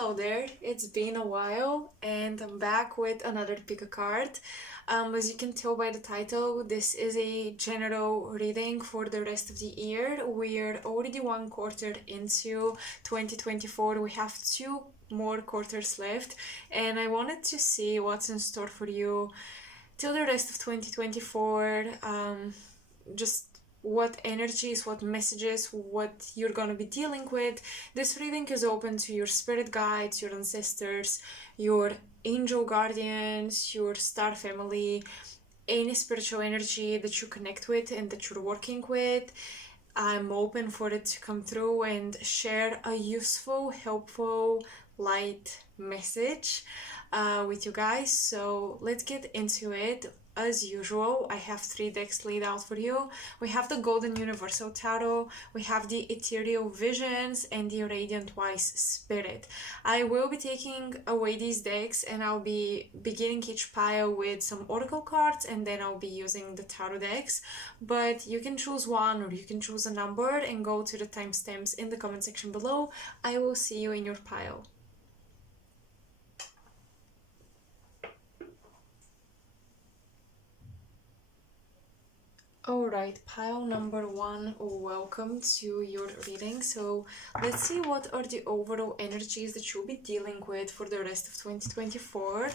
Hello there, it's been a while and I'm back with another pick a card. As you can tell by the title, this is a general reading for the rest of the year. We're already one quarter into 2024. We have two more quarters left and I wanted to see what's in store for you till the rest of 2024. Just what energies, what messages, what you're going to be dealing with. This reading is open to your spirit guides, your ancestors, your angel guardians, your star family, any spiritual energy that you connect with and that you're working with. I'm open for it to come through and share a useful, helpful, light message with you guys. So let's get into it. As usual, I have 3 decks laid out for you. We have the Golden Universal Tarot, we have the Ethereal Visions, and the Radiant Wise Spirit. I will be taking away these decks and I'll be beginning each pile with some oracle cards and then I'll be using the tarot decks. But you can choose one or you can choose a number and go to the timestamps in the comment section below. I will see you in your pile. Alright, pile number 1, welcome to your reading. So let's see what are the overall energies that you'll be dealing with for the rest of 2024.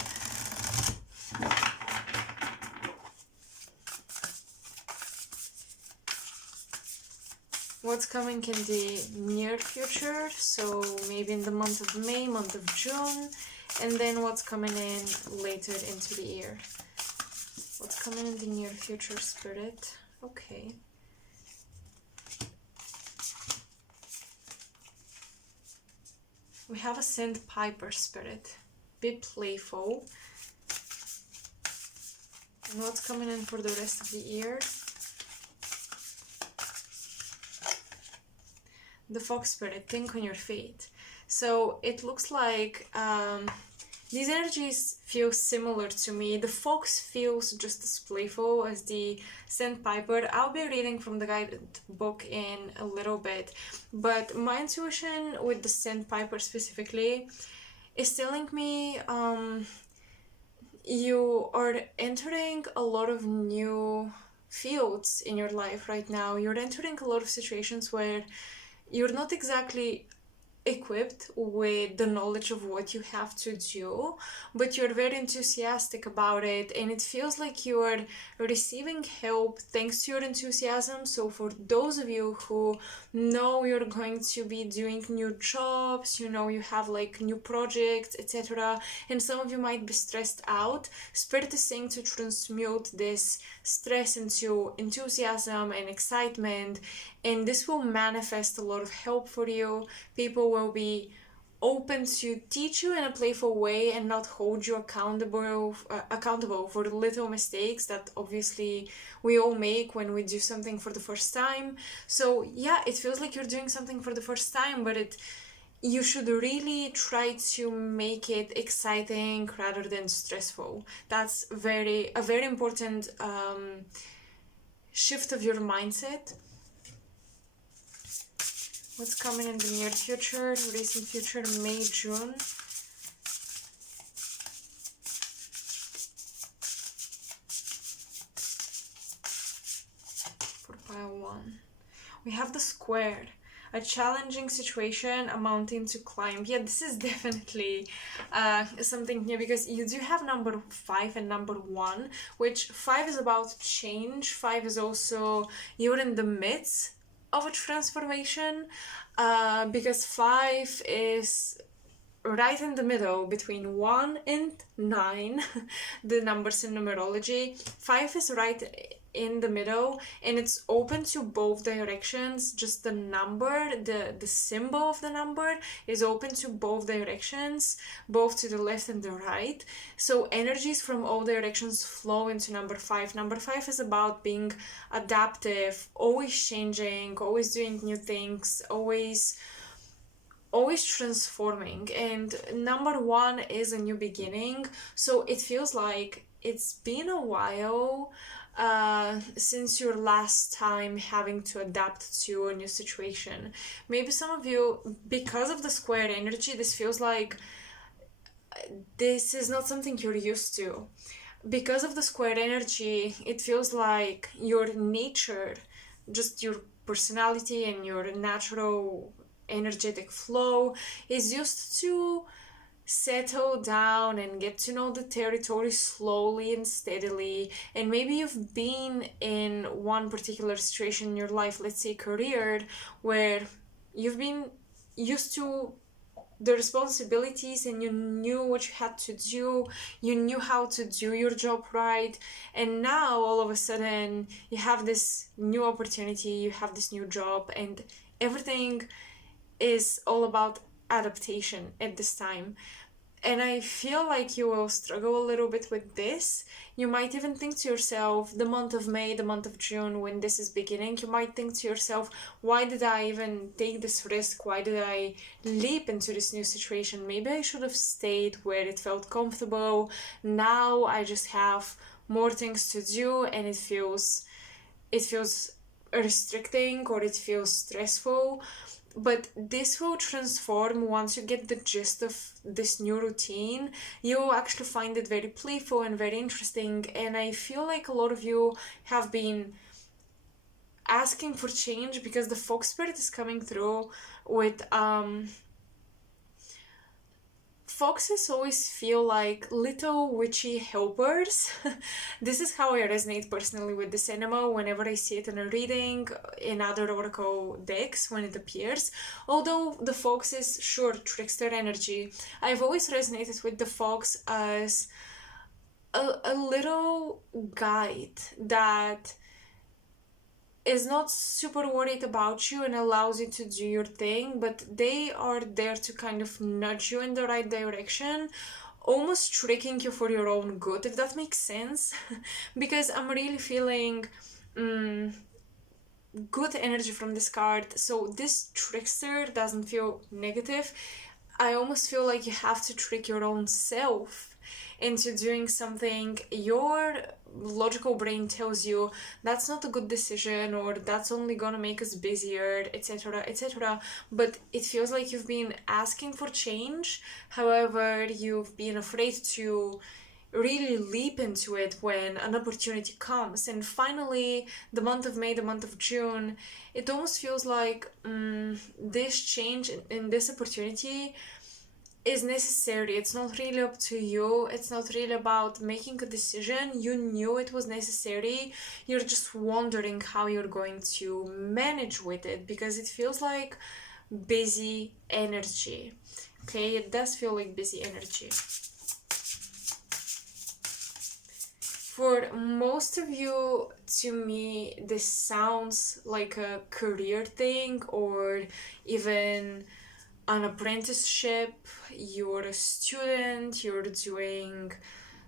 What's coming in the near future, so maybe in the month of May, month of June, and then what's coming in later into the year. What's coming in the near future, Spirit? Okay. We have a Sandpiper, Spirit. Be playful. And what's coming in for the rest of the year? The Fox, Spirit. Think on your feet. So it looks like these energies feel similar to me. The Fox feels just as playful as the Sandpiper. I'll be reading from the guided book in a little bit, but my intuition with the Sandpiper specifically is telling me you are entering a lot of new fields in your life right now. You're entering a lot of situations where you're not exactly equipped with the knowledge of what you have to do, but you're very enthusiastic about it and it feels like you're receiving help thanks to your enthusiasm. So for those of you who know you're going to be doing new jobs, you know, you have like new projects, etc., and some of you might be stressed out, Spirit is saying to transmute this stress into enthusiasm and excitement, and this will manifest a lot of help for you. People will be open to teach you in a playful way and not hold you accountable for little mistakes that obviously we all make when we do something for the first time. So yeah, it feels like you're doing something for the first time, but you should really try to make it exciting rather than stressful. That's a very important shift of your mindset. What's coming in the near future, recent future, May, June? For pile 1. We have the Square. A challenging situation amounting to climb. Yeah, this is definitely something new because you do have number 5 and number 1, which 5 is about change. 5 is also, you're in the midst of a transformation, because 5 is right in the middle between 1 and 9, the numbers in numerology. 5 is right in the middle and it's open to both directions. Just the number, the symbol of the number is open to both directions, both to the left and the right. So energies from all directions flow into number 5. Number 5 is about being adaptive, always changing, always doing new things, always transforming. And number 1 is a new beginning, so it feels like it's been a while since your last time having to adapt to a new situation. Maybe some of you, because of the square energy, this feels like this is not something you're used to. Because of the square energy, it feels like your nature, just your personality and your natural energetic flow, is used to settle down and get to know the territory slowly and steadily. And maybe you've been in one particular situation in your life, let's say career, where you've been used to the responsibilities and you knew what you had to do, you knew how to do your job right, and now all of a sudden you have this new opportunity, you have this new job, and everything is all about adaptation at this time. And I feel like you will struggle a little bit with this. You might even think to yourself, the month of May, the month of June, when this is beginning, you might think to yourself, why did I even take this risk? Why did I leap into this new situation? Maybe I should have stayed where it felt comfortable. Now I just have more things to do and it feels restricting or it feels stressful. But this will transform once you get the gist of this new routine. You will actually find it very playful and very interesting. And I feel like a lot of you have been asking for change because the Fox Spirit is coming through with foxes always feel like little witchy helpers. This is how I resonate personally with this animal whenever I see it in a reading, in other oracle decks when it appears. Although the fox is, sure, trickster energy, I've always resonated with the fox as a little guide that is not super worried about you and allows you to do your thing, but they are there to kind of nudge you in the right direction, almost tricking you for your own good, if that makes sense. Because I'm really feeling good energy from this card. So this trickster doesn't feel negative. I almost feel like you have to trick your own self into doing something your logical brain tells you that's not a good decision or that's only gonna make us busier, etc., etc. But it feels like you've been asking for change, however you've been afraid to really leap into it when an opportunity comes. And finally, the month of May, the month of June, it almost feels like this change in this opportunity is necessary. It's not really up to you. It's not really about making a decision. You knew it was necessary. You're just wondering how you're going to manage with it because it feels like busy energy. Okay, it does feel like busy energy. For most of you, to me, this sounds like a career thing or even an apprenticeship. You're a student, you're doing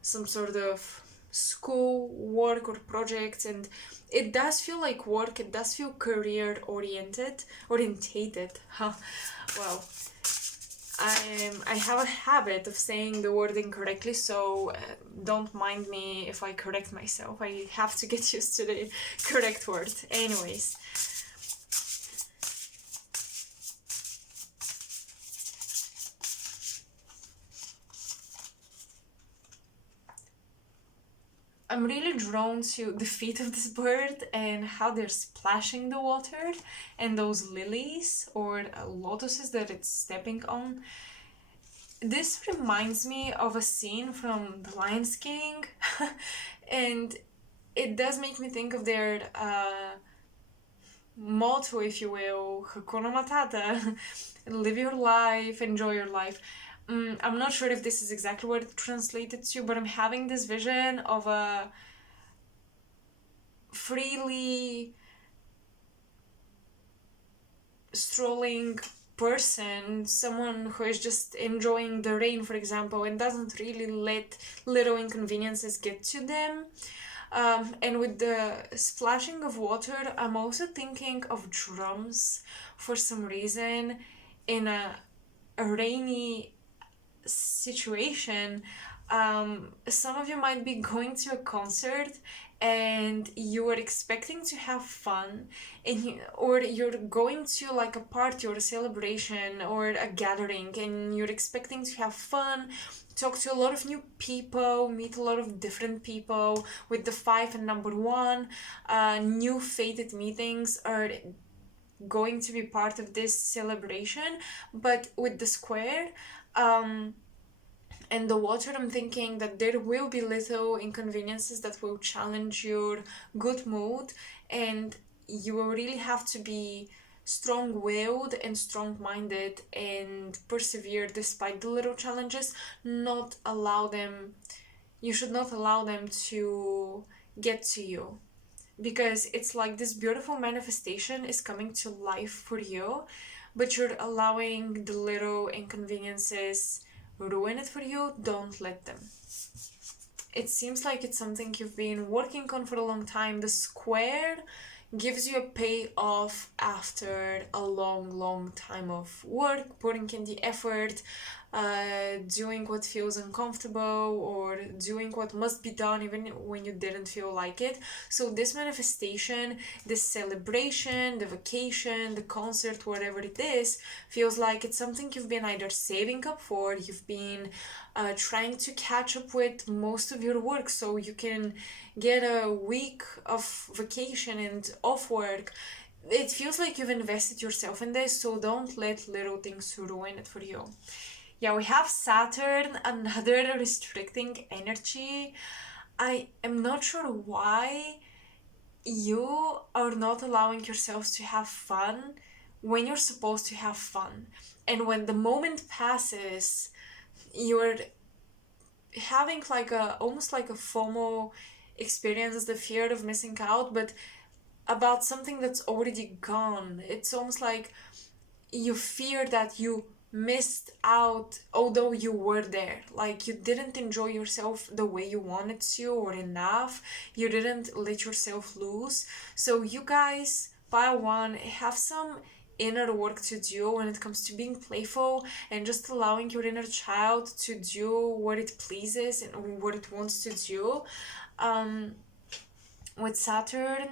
some sort of school work or projects, and it does feel like work, it does feel career orientated. Well, I have a habit of saying the word incorrectly, so don't mind me if I correct myself. I have to get used to the correct word. Anyways, I'm really drawn to the feet of this bird and how they're splashing the water and those lilies or lotuses that it's stepping on. This reminds me of a scene from The Lion King and it does make me think of their motto, if you will, Hakuna Matata, live your life, enjoy your life. I'm not sure if this is exactly what it translated to, but I'm having this vision of a freely strolling person, someone who is just enjoying the rain, for example, and doesn't really let little inconveniences get to them. And with the splashing of water, I'm also thinking of drums for some reason in a rainy situation. Some of you might be going to a concert and you are expecting to have fun, or you're going to like a party or a celebration or a gathering, and you're expecting to have fun, talk to a lot of new people, meet a lot of different people. With the 5 and number 1, new fated meetings are going to be part of this celebration. But with the square, and the water, I'm thinking that there will be little inconveniences that will challenge your good mood, and you will really have to be strong-willed and strong-minded and persevere despite the little challenges. Not allow them, you should not allow them to get to you, because it's like this beautiful manifestation is coming to life for you, but you're allowing the little inconveniences ruin it for you. Don't let them. It seems like it's something you've been working on for a long time. The square gives you a payoff after a long time of work, putting in the effort, doing what feels uncomfortable, or doing what must be done even when you didn't feel like it. So this manifestation, this celebration, the vacation, the concert, whatever it is, feels like it's something you've been either saving up for, you've been trying to catch up with most of your work so you can get a week of vacation and off work. It feels like you've invested yourself in this, so don't let little things ruin it for you. Yeah, we have Saturn, another restricting energy. I am not sure why you are not allowing yourselves to have fun when you're supposed to have fun. And when the moment passes, you're having like almost like a FOMO experience, the fear of missing out, but about something that's already gone. It's almost like you fear that you missed out although you were there, like you didn't enjoy yourself the way you wanted to or enough, you didn't let yourself loose. So you guys, pile 1, have some inner work to do when it comes to being playful and just allowing your inner child to do what it pleases and what it wants to do. With Saturn,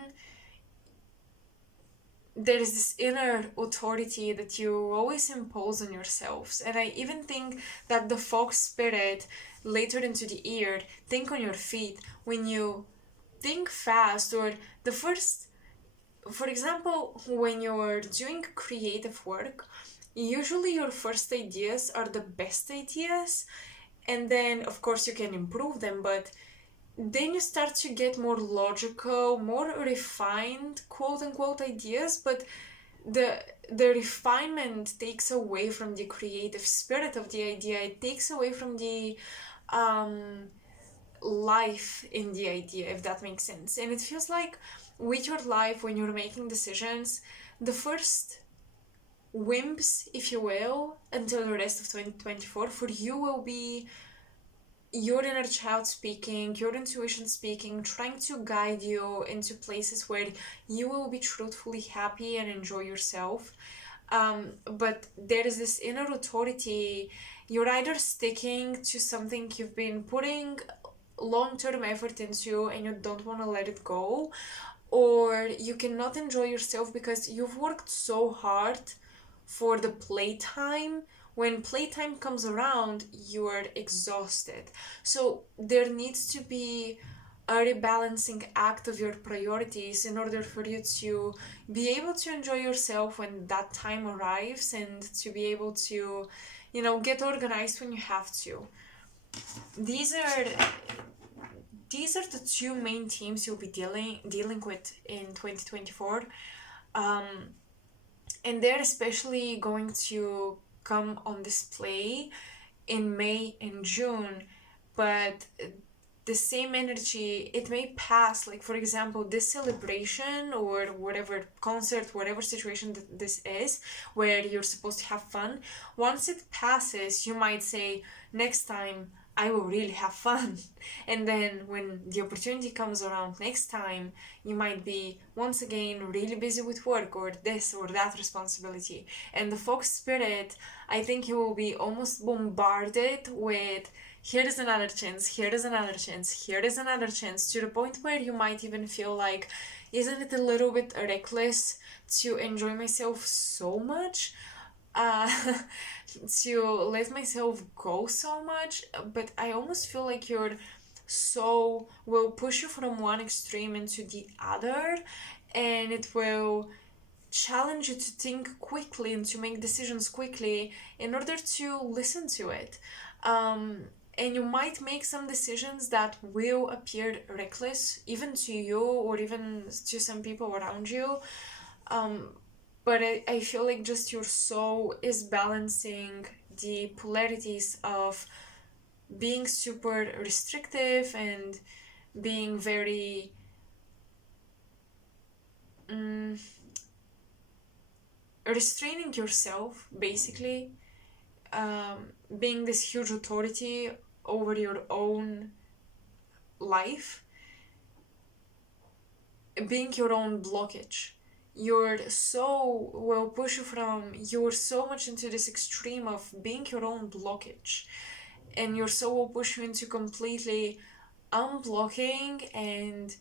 there is this inner authority that you always impose on yourselves. And I even think that the fox spirit later into the year, think on your feet. When you think fast, or the first, for example, when you're doing creative work, usually your first ideas are the best ideas, and then of course you can improve them, but then you start to get more logical, more refined, quote unquote, ideas, but the refinement takes away from the creative spirit of the idea. It takes away from the life in the idea, if that makes sense. And it feels like with your life, when you're making decisions, the first wimps, if you will, until the rest of 2024 for you will be your inner child speaking, your intuition speaking, trying to guide you into places where you will be truthfully happy and enjoy yourself. But there is this inner authority. You're either sticking to something you've been putting long-term effort into and you don't want to let it go, or you cannot enjoy yourself because you've worked so hard for the playtime. When playtime comes around, you are exhausted. So there needs to be a rebalancing act of your priorities in order for you to be able to enjoy yourself when that time arrives, and to be able to, get organized when you have to. These are the two main themes you'll be dealing with in 2024. And they're especially going to come on display in May and June, but the same energy, it may pass. Like, for example, this celebration or whatever concert, whatever situation that this is, where you're supposed to have fun, once it passes, you might say, next time I will really have fun. And then when the opportunity comes around next time, you might be once again really busy with work or this or that responsibility. And the fox spirit, I think he will be almost bombarded with here is another chance, here is another chance, here is another chance, to the point where you might even feel like, isn't it a little bit reckless to enjoy myself so much? Uh, to let myself go so much, but I almost feel like your soul will push you from one extreme into the other, and it will challenge you to think quickly and to make decisions quickly in order to listen to it. And you might make some decisions that will appear reckless, even to you or even to some people around you. Um, but I feel like just your soul is balancing the polarities of being super restrictive and being very restraining yourself, basically, being this huge authority over your own life, being your own blockage. Your soul will push you from, you're so much into this extreme of being your own blockage, and your soul will push you into completely unblocking and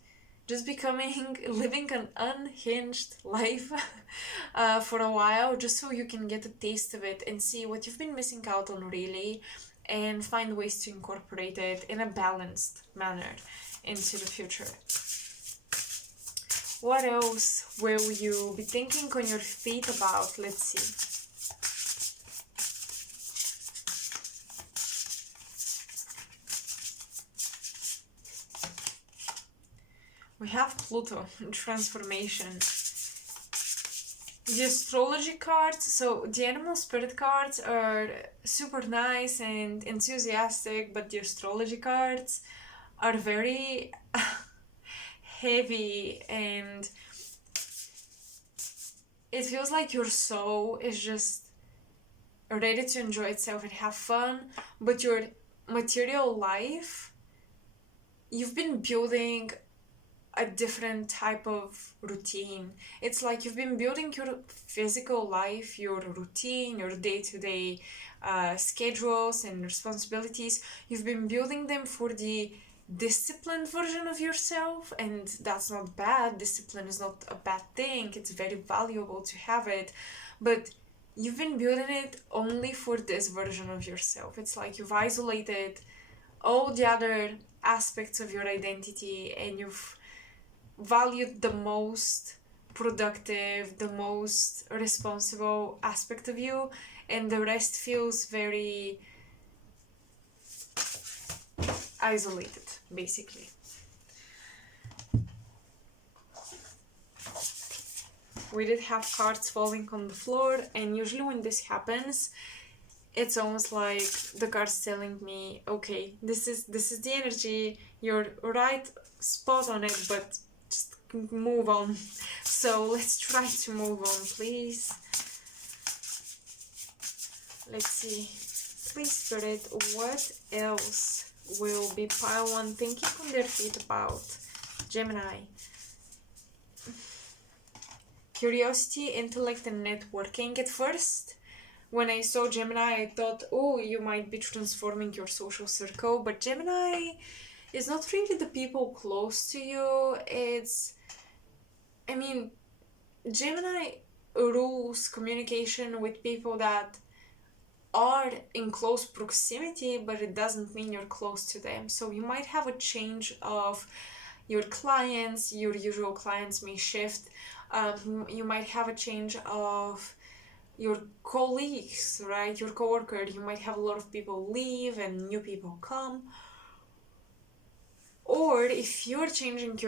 just becoming, living an unhinged life for a while, just so you can get a taste of it and see what you've been missing out on, really, and find ways to incorporate it in a balanced manner into the future. What else will you be thinking on your feet about? Let's see. We have Pluto, transformation. The astrology cards, so the animal spirit cards are super nice and enthusiastic, but the astrology cards are very heavy, and it feels like your soul is just ready to enjoy itself and have fun, but your material life, you've been building a different type of routine. It's like you've been building your physical life, your routine, your day-to-day schedules and responsibilities. You've been building them for the disciplined version of yourself, and that's not bad. Discipline is not a bad thing. It's very valuable to have it, but you've been building it only for this version of yourself. It's like you've isolated all the other aspects of your identity, and you've valued the most productive, the most responsible aspect of you, and the rest feels very isolated, basically. We did have cards falling on the floor, and usually when this happens, it's almost like the card's telling me, okay, this is the energy, you're right spot on it, but just move on. So let's try to move on, please. Let's see. Please, Spirit, what else will be pile one thinking on their feet about Gemini? Curiosity, intellect, and networking. At first, when I saw Gemini, I thought, oh, you might be transforming your social circle, but Gemini is not really the people close to you. Gemini rules communication with people that are in close proximity, but it doesn't mean you're close to them. So you might have a change of your clients, your usual clients may shift. You might have a change of your colleagues, right? Your coworker. You might have a lot of people leave and new people come. Or if you're changing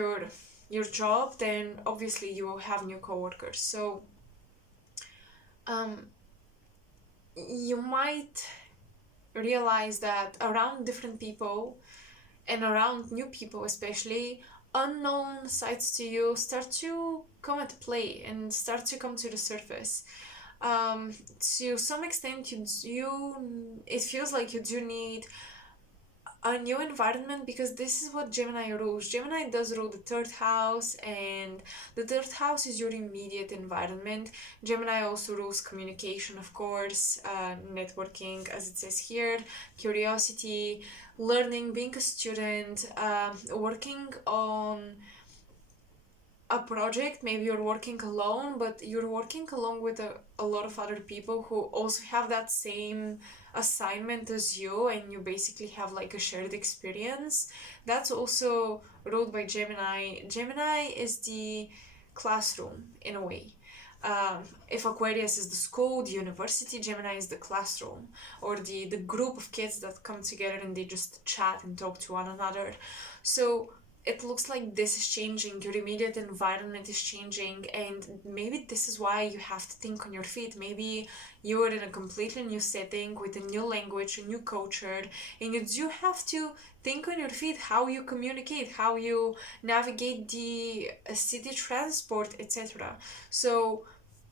your job, then obviously you will have new coworkers. So you might realize that around different people and around new people especially, unknown sides to you start to come at play and start to come to the surface. To some extent, it feels like you do need a new environment, because this is what Gemini rules. Gemini does rule the third house, and the third house is your immediate environment. Gemini also rules communication, of course, networking, as it says here, curiosity, learning, being a student, working on a project. Maybe you're working alone, but you're working along with a lot of other people who also have that same assignment as you, and you basically have like a shared experience. That's also ruled by Gemini. Gemini is the classroom in a way. If Aquarius is the school, the university, Gemini is the classroom, or the group of kids that come together and they just chat and talk to one another. So it looks like this is changing, your immediate environment is changing, and maybe this is why you have to think on your feet. Maybe you are in a completely new setting with a new language, a new culture, and you do have to think on your feet how you communicate, how you navigate the city transport, etc. So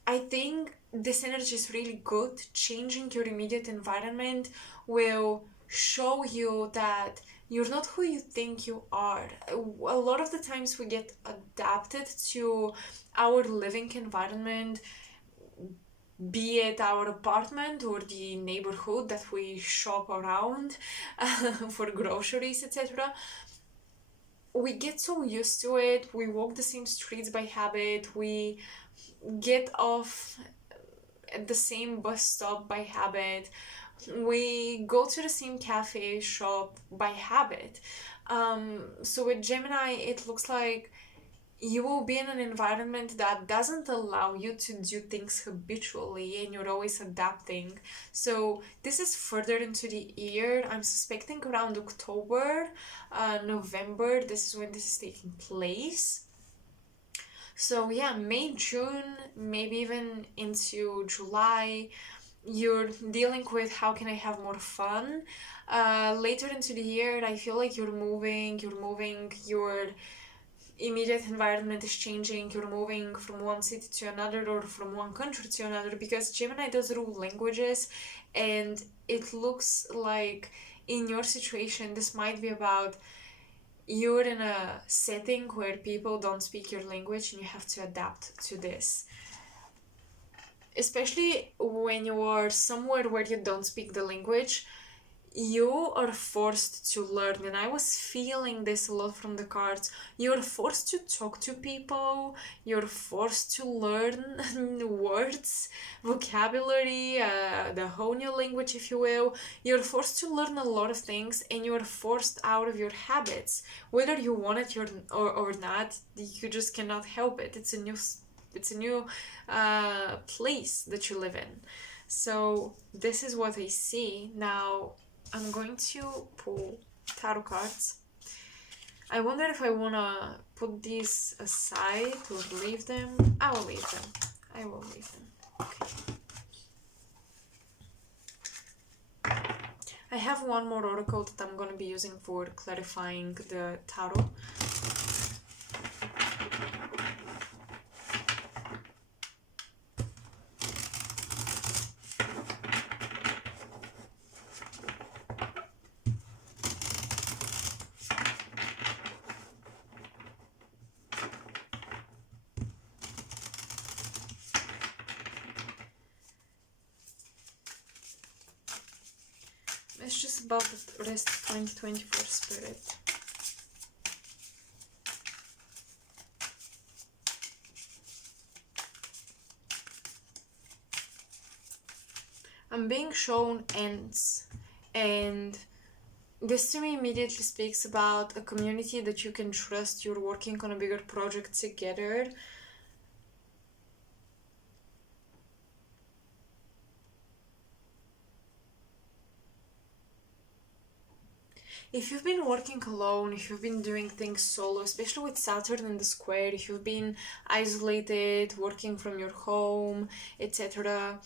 I think this energy is really good. Changing your immediate environment will show you that you're not who you think you are. A lot of the times we get adapted to our living environment, be it our apartment or the neighborhood that we shop around for groceries, etc. We get so used to it, we walk the same streets by habit, we get off at the same bus stop by habit, we go to the same cafe shop by habit. So with Gemini, it looks like you will be in an environment that doesn't allow you to do things habitually, and you're always adapting. So this is further into the year. I'm suspecting around October, November, this is when this is taking place. So yeah, May, June, maybe even into July, you're dealing with how can I have more fun. Later into the year, I feel like you're moving, your immediate environment is changing, you're moving from one city to another or from one country to another, because Gemini does rule languages, and it looks like in your situation, this might be about you're in a setting where people don't speak your language and you have to adapt to this. Especially when you are somewhere where you don't speak the language, you are forced to learn. And I was feeling this a lot from the cards. You're forced to talk to people, you're forced to learn words, vocabulary, the whole new language, if you will. You're forced to learn a lot of things, and you're forced out of your habits. Whether you want it or not, you just cannot help it. It's a new place that you live in. So this is what I see. Now I'm going to pull tarot cards. I wonder if I want to put these aside or leave them. I will leave them. Okay. I have one more oracle that I'm going to be using for clarifying the tarot. It's just about the rest of 2024 spirit. I'm being shown ends, and this to me immediately speaks about a community that you can trust. You're working on a bigger project together. If you've been working alone, if you've been doing things solo, especially with Saturn in the square, if you've been isolated, working from your home, etc.,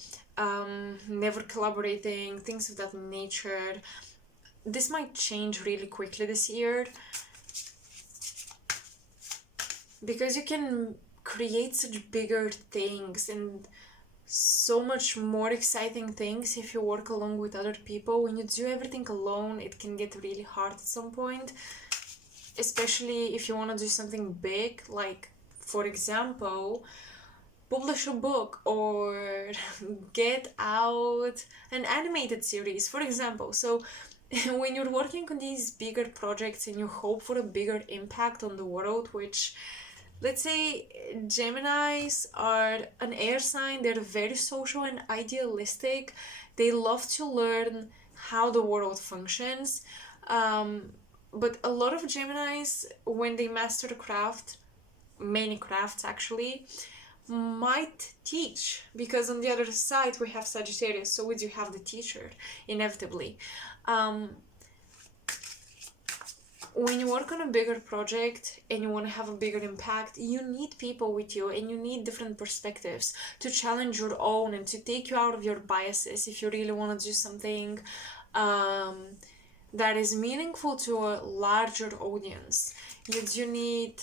never collaborating, things of that nature, this might change really quickly this year, because you can create such bigger things and so much more exciting things if you work along with other people. When you do everything alone, it can get really hard at some point, especially if you want to do something big, like, for example, publish a book or get out an animated series, for example. So when you're working on these bigger projects and you hope for a bigger impact on the world, which, let's say, Geminis are an air sign, they're very social and idealistic. They love to learn how the world functions. But a lot of Geminis, when they master a craft, many crafts actually, might teach, because on the other side we have Sagittarius, so we do have the teacher inevitably. When you work on a bigger project and you want to have a bigger impact, you need people with you and you need different perspectives to challenge your own and to take you out of your biases if you really want to do something that is meaningful to a larger audience. You do need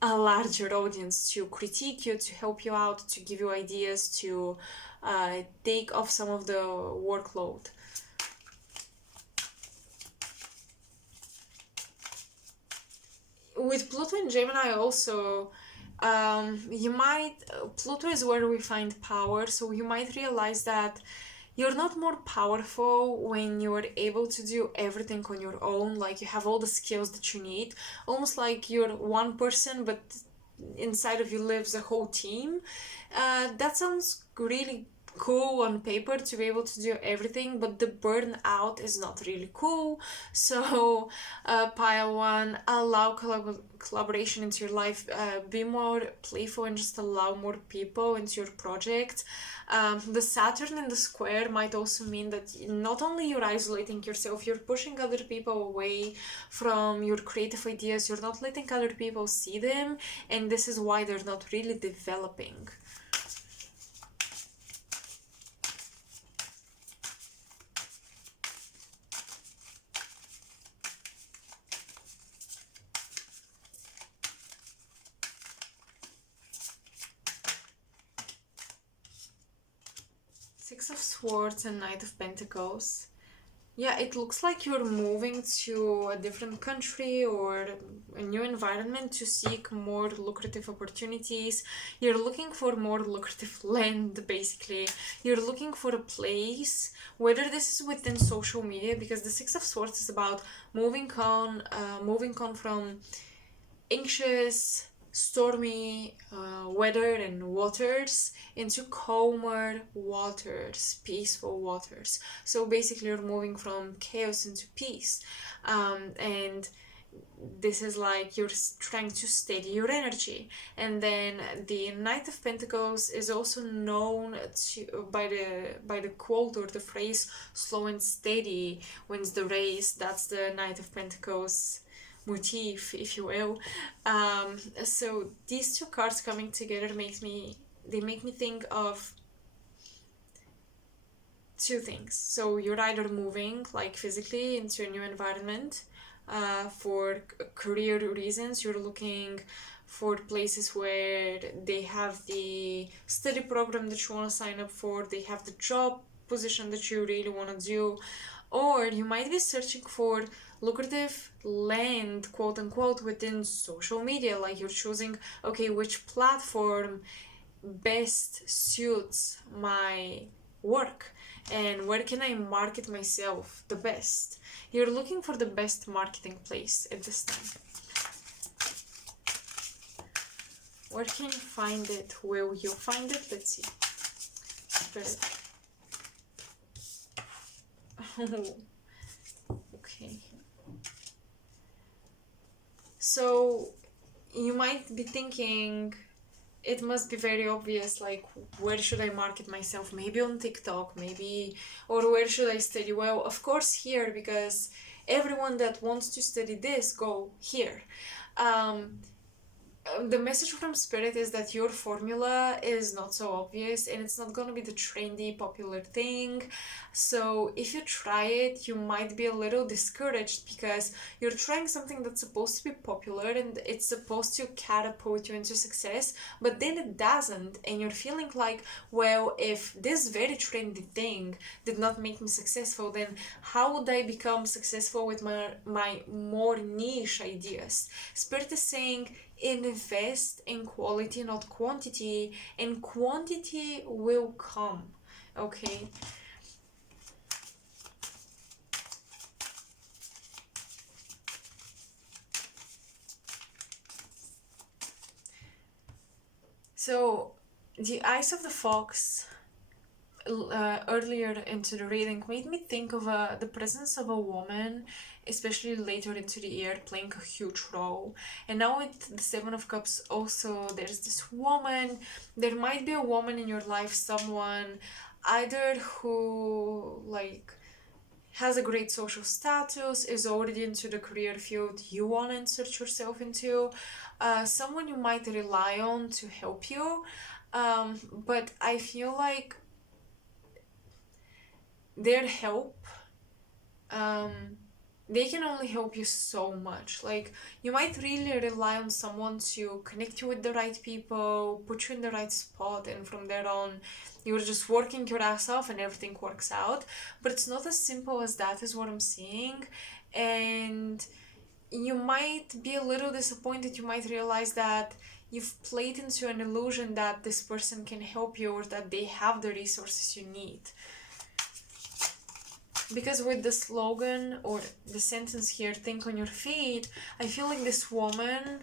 a larger audience to critique you, to help you out, to give you ideas, to take off some of the workload. With Pluto and Gemini also, Pluto is where we find power, so you might realize that you're not more powerful when you're able to do everything on your own, like you have all the skills that you need, almost like you're one person, but inside of you lives a whole team. That sounds really cool on paper to be able to do everything, but the burnout is not really cool. So pile one, allow collaboration into your life, be more playful and just allow more people into your project. The Saturn in the square might also mean that not only you're isolating yourself, you're pushing other people away from your creative ideas, you're not letting other people see them, and this is why they're not really developing. Six of Swords and Knight of Pentacles. Yeah, it looks like you're moving to a different country or a new environment to seek more lucrative opportunities. You're looking for more lucrative land, basically. You're looking for a place, whether this is within social media, because the Six of Swords is about moving on from anxious, stormy weather and waters into calmer waters, peaceful waters. So basically you're moving from chaos into peace, and this is like you're trying to steady your energy. And then the Knight of Pentacles is also known by the quote or the phrase "slow and steady wins the race." That's the Knight of Pentacles motif, if you will. So these two cards coming together make me think of two things. So you're either moving, like physically, into a new environment for career reasons. You're looking for places where they have the study program that you want to sign up for, they have the job position that you really want to do, or you might be searching for lucrative land, quote unquote, within social media. Like you're choosing, okay, which platform best suits my work and where can I market myself the best. You're looking for the best marketing place at this time. Where can you find it? Will you find it? Let's see. Okay. So you might be thinking, it must be very obvious, like, where should I market myself? Maybe on TikTok, maybe, or where should I study? Well, of course here, because everyone that wants to study this, go here. the message from Spirit is that your formula is not so obvious and it's not going to be the trendy, popular thing. So if you try it, you might be a little discouraged because you're trying something that's supposed to be popular and it's supposed to catapult you into success, but then it doesn't. And you're feeling like, well, if this very trendy thing did not make me successful, then how would I become successful with my more niche ideas? Spirit is saying, invest in quality, not quantity, and quantity will come. Okay. So the eyes of the fox earlier into the reading made me think of the presence of a woman, especially later into the year, playing a huge role. And now with the Seven of Cups also, there's this woman. There might be a woman in your life, someone either who like has a great social status, is already into the career field you want to insert yourself into, someone you might rely on to help you. But I feel like their help, um, they can only help you so much. Like, you might really rely on someone to connect you with the right people, put you in the right spot, and from there on, you're just working your ass off and everything works out. But it's not as simple as that, is what I'm seeing. And you might be a little disappointed. You might realize that you've played into an illusion that this person can help you or that they have the resources you need. Because with the slogan or the sentence here, think on your feet, I feel like this woman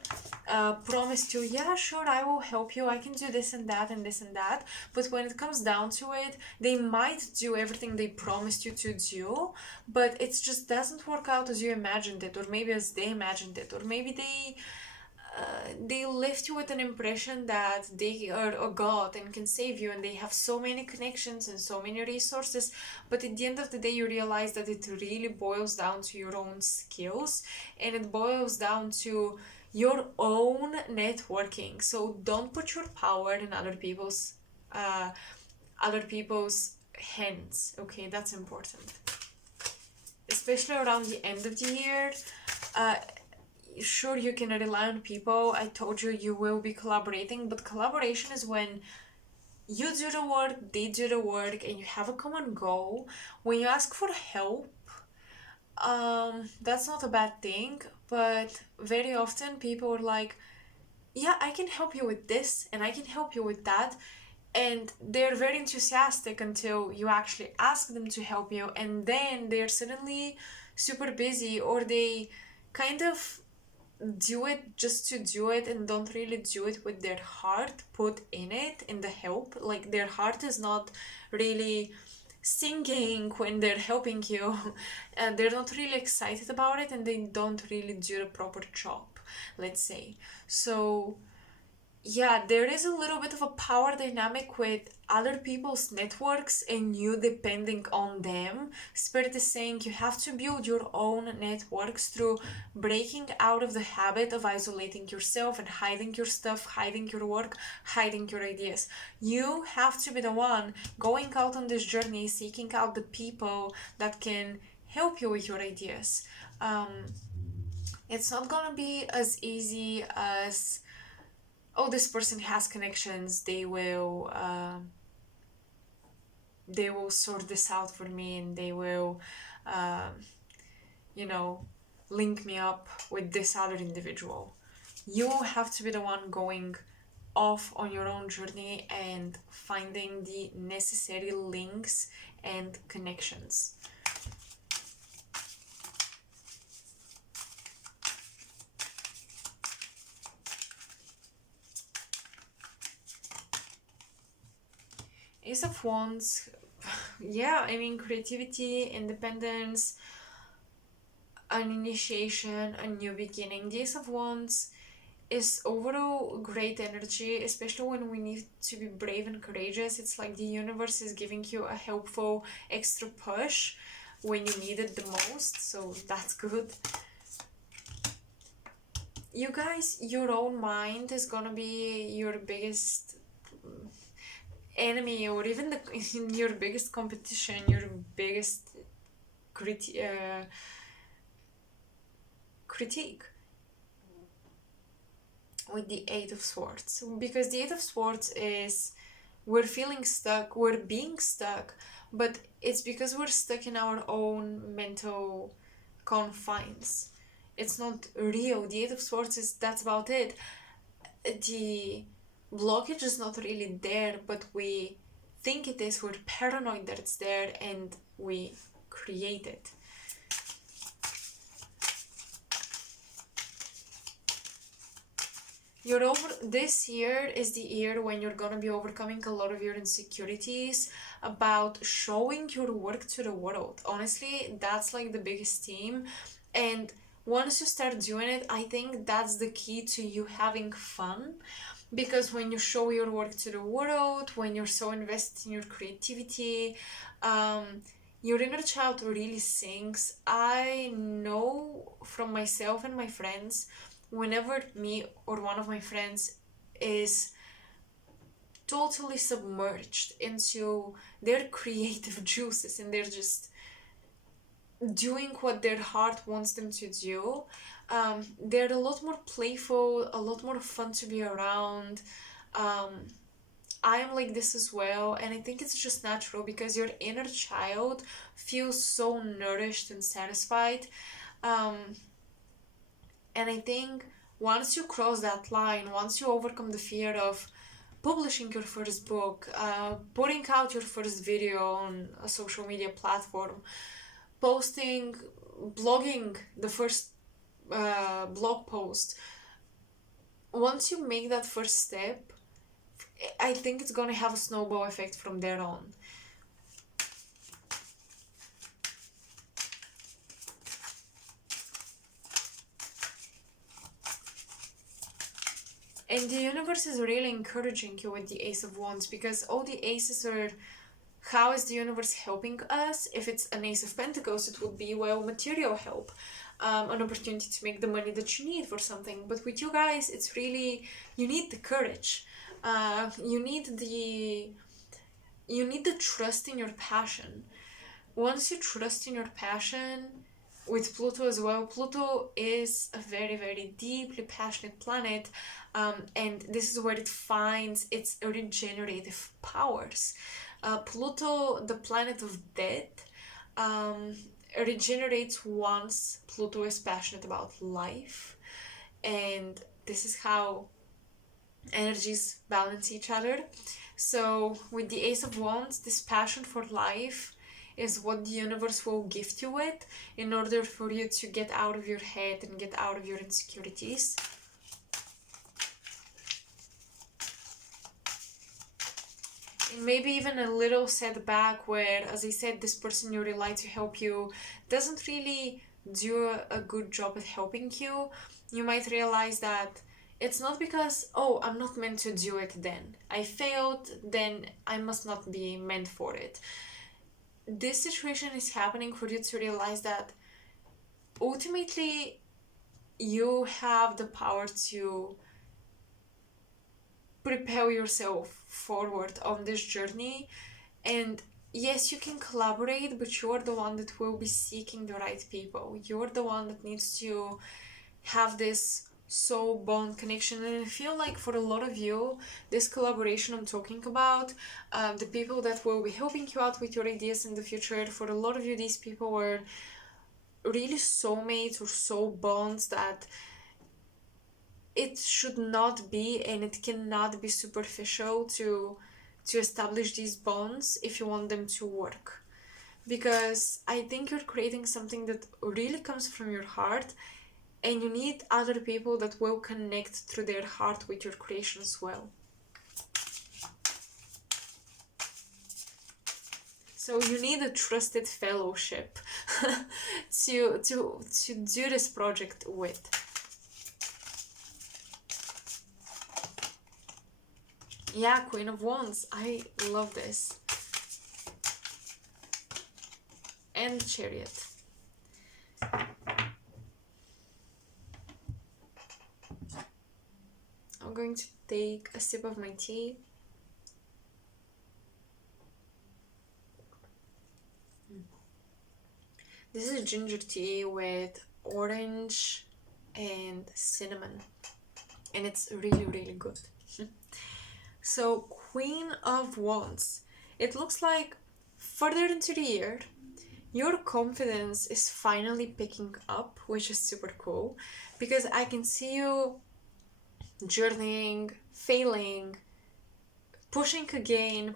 promised you, yeah, sure, I will help you, I can do this and that and this and that. But when it comes down to it, they might do everything they promised you to do, but it just doesn't work out as you imagined it, or maybe as they imagined it, or maybe they left you with an impression that they are a god and can save you and they have so many connections and so many resources, but at the end of the day you realize that it really boils down to your own skills and it boils down to your own networking. So don't put your power in other people's hands. Okay, that's important, especially around the end of the year. Sure, you can rely on people. I told you you will be collaborating, but collaboration is when you do the work, they do the work, and you have a common goal. When you ask for help, that's not a bad thing, but very often people are like, yeah, I can help you with this and I can help you with that, and they're very enthusiastic until you actually ask them to help you, and then they're suddenly super busy, or they kind of do it just to do it and don't really do it with their heart put in it, in the help. Like, their heart is not really singing when they're helping you and they're not really excited about it and they don't really do the proper job, let's say. So yeah, there is a little bit of a power dynamic with other people's networks and you depending on them. Spirit is saying you have to build your own networks through breaking out of the habit of isolating yourself and hiding your stuff, hiding your work, hiding your ideas. You have to be the one going out on this journey, seeking out the people that can help you with your ideas. It's not gonna be as easy as, oh, this person has connections, they will sort this out for me and they will uh, you know, link me up with this other individual. You have to be the one going off on your own journey and finding the necessary links and connections. Ace of Wands, yeah, I mean, creativity, independence, an initiation, a new beginning. The Ace of Wands is overall great energy, especially when we need to be brave and courageous. It's like the universe is giving you a helpful extra push when you need it the most, so that's good. you guys, your own mind is gonna be your biggest enemy, or even your biggest competition, your biggest critique with the Eight of Swords. Because the Eight of Swords is, we're feeling stuck, we're being stuck, but it's because we're stuck in our own mental confines. It's not real. The Eight of Swords is, that's about it. The blockage is not really there, but we think it is. We're paranoid that it's there, and we create it. This year is the year when you're gonna be overcoming a lot of your insecurities about showing your work to the world. Honestly, that's like the biggest theme. And once you start doing it, I think that's the key to you having fun. Because when you show your work to the world, when you're so invested in your creativity, your inner child really sings. I know from myself and my friends, whenever me or one of my friends is totally submerged into their creative juices and they're just doing what their heart wants them to do, they're a lot more playful, a lot more fun to be around. I am like this as well, and I think it's just natural because your inner child feels so nourished and satisfied. And I think once you cross that line, once you overcome the fear of publishing your first book, putting out your first video on a social media platform, posting, blogging the first blog post, once you make that first step, I think it's gonna have a snowball effect from there on. And the universe is really encouraging you with the Ace of Wands, because all the aces are, how is the universe helping us? If it's an Ace of Pentacles, it would be, well, material help, an opportunity to make the money that you need for something. But with you guys, it's really, you need the courage. You need the trust in your passion. Once you trust in your passion, with Pluto as well, Pluto is a very, very deeply passionate planet, and this is where it finds its regenerative powers. Pluto, the planet of death, regenerates once Pluto is passionate about life, and this is how energies balance each other. So with the Ace of Wands, this passion for life is what the universe will gift you with in order for you to get out of your head and get out of your insecurities. And maybe even a little setback where, as I said, this person you rely to help you doesn't really do a good job at helping you. You might realize that it's not because, oh, I'm not meant to do it then. I failed, then I must not be meant for it. This situation is happening for you to realize that ultimately you have the power to propel yourself forward on this journey. And yes, you can collaborate, but you're the one that will be seeking the right people. You're the one that needs to have this soul bond connection. And I feel like for a lot of you, this collaboration I'm talking about, the people that will be helping you out with your ideas in the future, for a lot of you, these people were really soulmates or soul bonds that it should not be, and it cannot be superficial to establish these bonds if you want them to work. Because I think you're creating something that really comes from your heart, and you need other people that will connect through their heart with your creation as well. So you need a trusted fellowship to do this project with. Yeah, Queen of Wands. I love this. And Chariot. going to take a sip of my tea. This is ginger tea with orange and cinnamon, and it's really, really good. So, Queen of Wands. It looks like further into the year, your confidence is finally picking up, which is super cool because I can see you journeying, failing, pushing again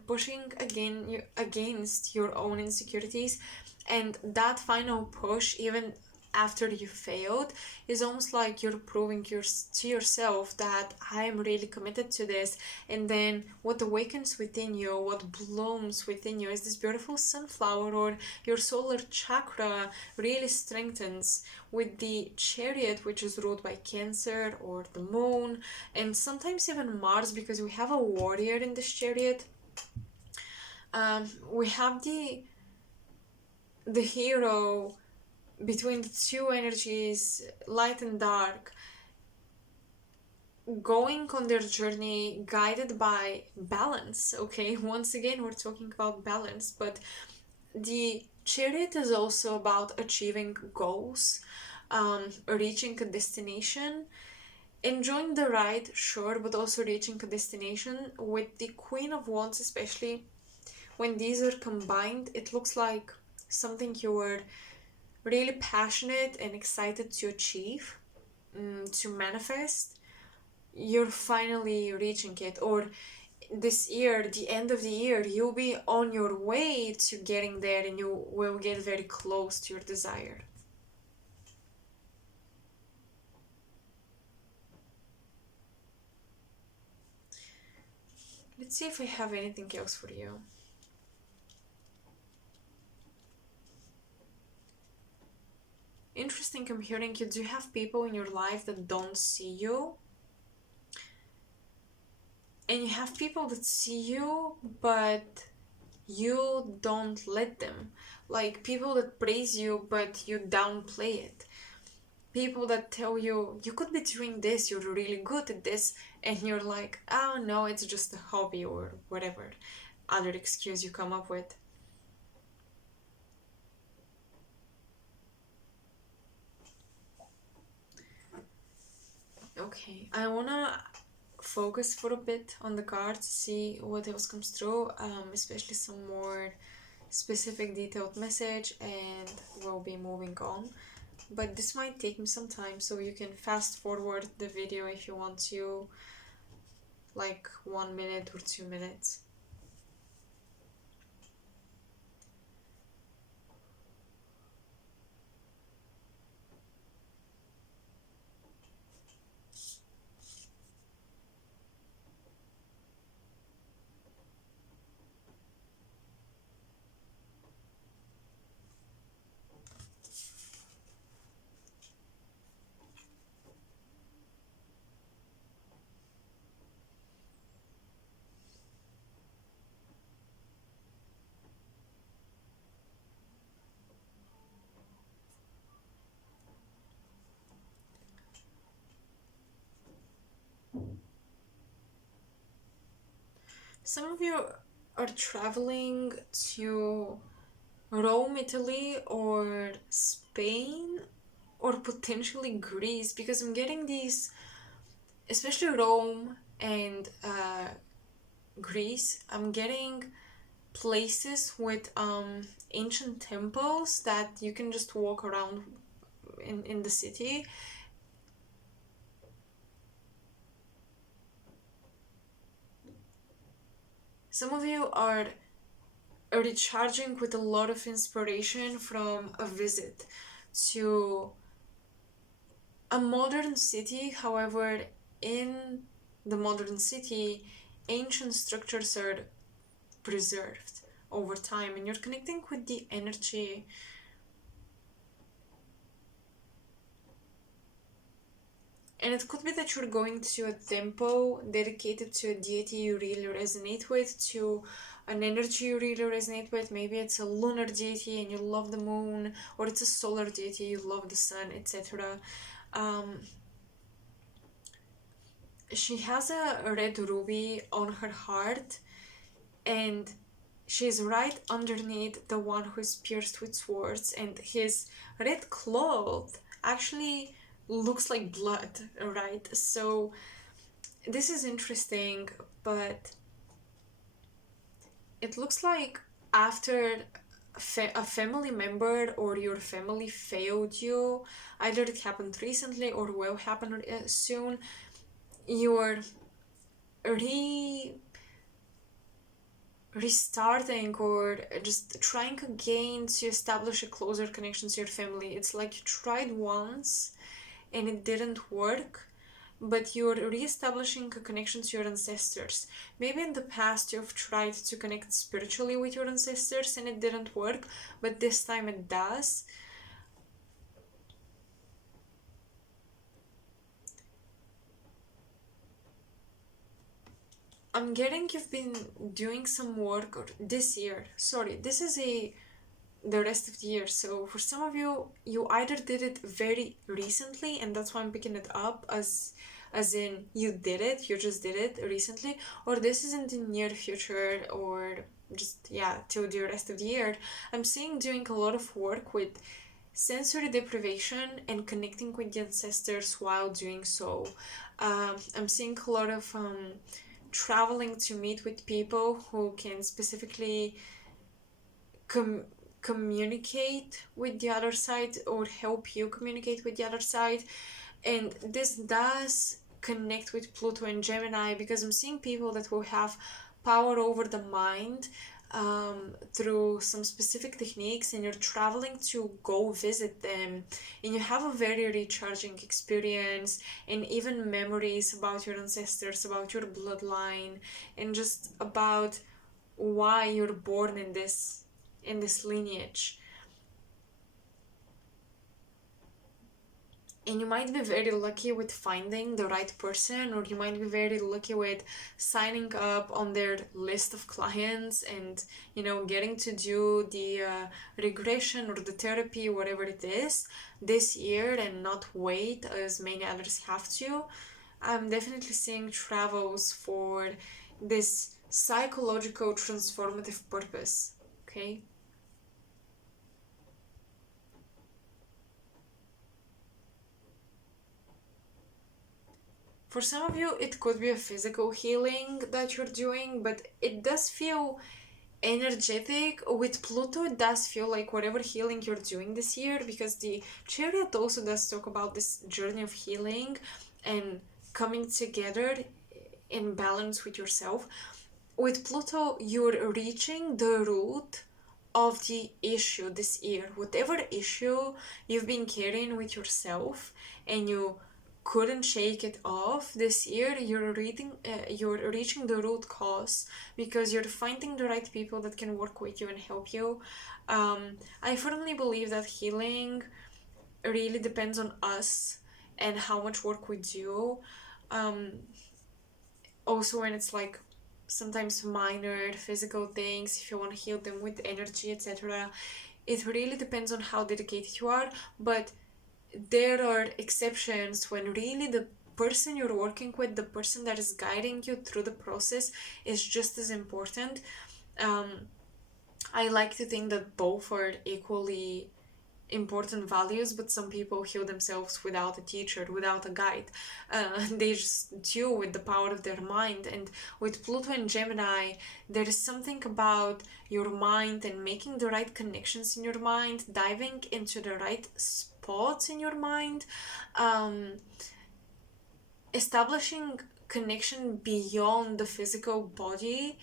against your own insecurities, and that final push, even after you failed, is almost like you're proving to yourself that I am really committed to this. And then what awakens within you, what blooms within you, is this beautiful sunflower, or your solar chakra really strengthens with the Chariot, which is ruled by Cancer, or the moon, and sometimes even Mars, because we have a warrior in this Chariot. We have the hero between the two energies, light and dark, going on their journey guided by balance. Okay, once again, we're talking about balance, but the Chariot is also about achieving goals, reaching a destination, enjoying the ride, sure, but also reaching a destination. With the Queen of Wands, especially when these are combined, it looks like something you were really passionate and excited to achieve, to manifest. You're finally reaching it, or this year, the end of the year, you'll be on your way to getting there, and you will get very close to your desire. Let's see if I have anything else for you. Interesting, I'm hearing you do have people in your life that don't see you, and you have people that see you but you don't let them, like people that praise you but you downplay it, people that tell you you could be doing this, you're really good at this, and you're like, oh no, it's just a hobby, or whatever other excuse you come up with. Okay, I wanna focus for a bit on the cards, see what else comes through, especially some more specific detailed message, and we'll be moving on. But this might take me some time, so you can fast forward the video if you want to, like 1 minute or 2 minutes. Some of you are traveling to Rome, Italy, or Spain, or potentially Greece, because I'm getting these, especially Rome and Greece, I'm getting places with ancient temples that you can just walk around in the city. Some of you are recharging with a lot of inspiration from a visit to a modern city. However, in the modern city, ancient structures are preserved over time, and you're connecting with the energy. And it could be that you're going to a temple dedicated to a deity you really resonate with, to an energy you really resonate with. Maybe it's a lunar deity and you love the moon, or it's a solar deity, you love the sun, etc. she has a red ruby on her heart, and she's right underneath the one who's pierced with swords, and his red cloth actually looks like blood, right? So this is interesting, but it looks like after a family member or your family failed you, either it happened recently or will happen soon, you're re restarting or just trying again to establish a closer connection to your family. It's like you tried once and it didn't work, but you're re-establishing a connection to your ancestors. Maybe in the past you've tried to connect spiritually with your ancestors and it didn't work, but this time it does. I'm getting you've been doing some work this year. Sorry, this is the rest of the year. So for some of you, you either did it very recently, and that's why I'm picking it up as in you did it, you just did it recently, or this is in the near future, or just till the rest of the year. I'm seeing doing a lot of work with sensory deprivation and connecting with the ancestors while doing so. I'm seeing a lot of traveling to meet with people who can specifically communicate with the other side or help you communicate with the other side. And this does connect with Pluto and Gemini, because I'm seeing people that will have power over the mind through some specific techniques, and you're traveling to go visit them, and you have a very recharging experience, and even memories about your ancestors, about your bloodline, and just about why you're born in this lineage. And you might be very lucky with finding the right person, or you might be very lucky with signing up on their list of clients and getting to do the regression or the therapy, whatever it is, this year, and not wait as many others have to. I'm definitely seeing travels for this psychological transformative purpose. Okay. For some of you, it could be a physical healing that you're doing, but it does feel energetic. With Pluto, it does feel like whatever healing you're doing this year, because the Chariot also does talk about this journey of healing and coming together in balance with yourself. With Pluto, you're reaching the root of the issue this year. Whatever issue you've been carrying with yourself and you couldn't shake it off this year, you're reaching the root cause, because you're finding the right people that can work with you and help you. I firmly believe that healing really depends on us and how much work we do. Also, when it's like sometimes minor physical things, if you want to heal them with energy, etc., it really depends on how dedicated you are. But there are exceptions when really the person you're working with, the person that is guiding you through the process, is just as important. I like to think that both are equally important values, but some people heal themselves without a teacher, without a guide. They just do with the power of their mind. And with Pluto and Gemini, there is something about your mind and making the right connections in your mind, diving into the right spots in your mind, establishing connection beyond the physical body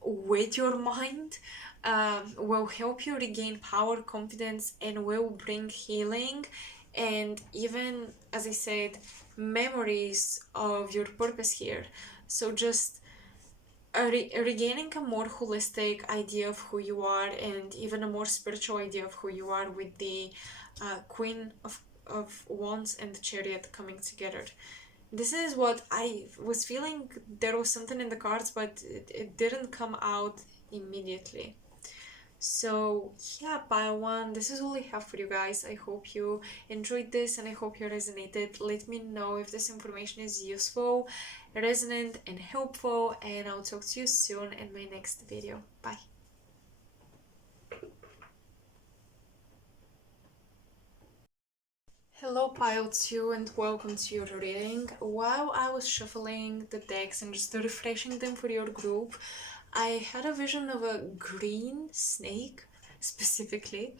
with your mind, will help you regain power, confidence, and will bring healing, and even, as I said, memories of your purpose here. So just regaining a more holistic idea of who you are, and even a more spiritual idea of who you are, with the Queen of Wands and the Chariot coming together. This is what I was feeling. There was something in the cards, but it didn't come out immediately. So yeah, pile one, this is all I have for you guys. I hope you enjoyed this and I hope you resonated. Let me know if this information is useful, resonant, and helpful, and I'll talk to you soon in my next video. Bye. Hello pile 2 and welcome to your reading. While I was shuffling the decks and just refreshing them for your group, I had a vision of a green snake specifically,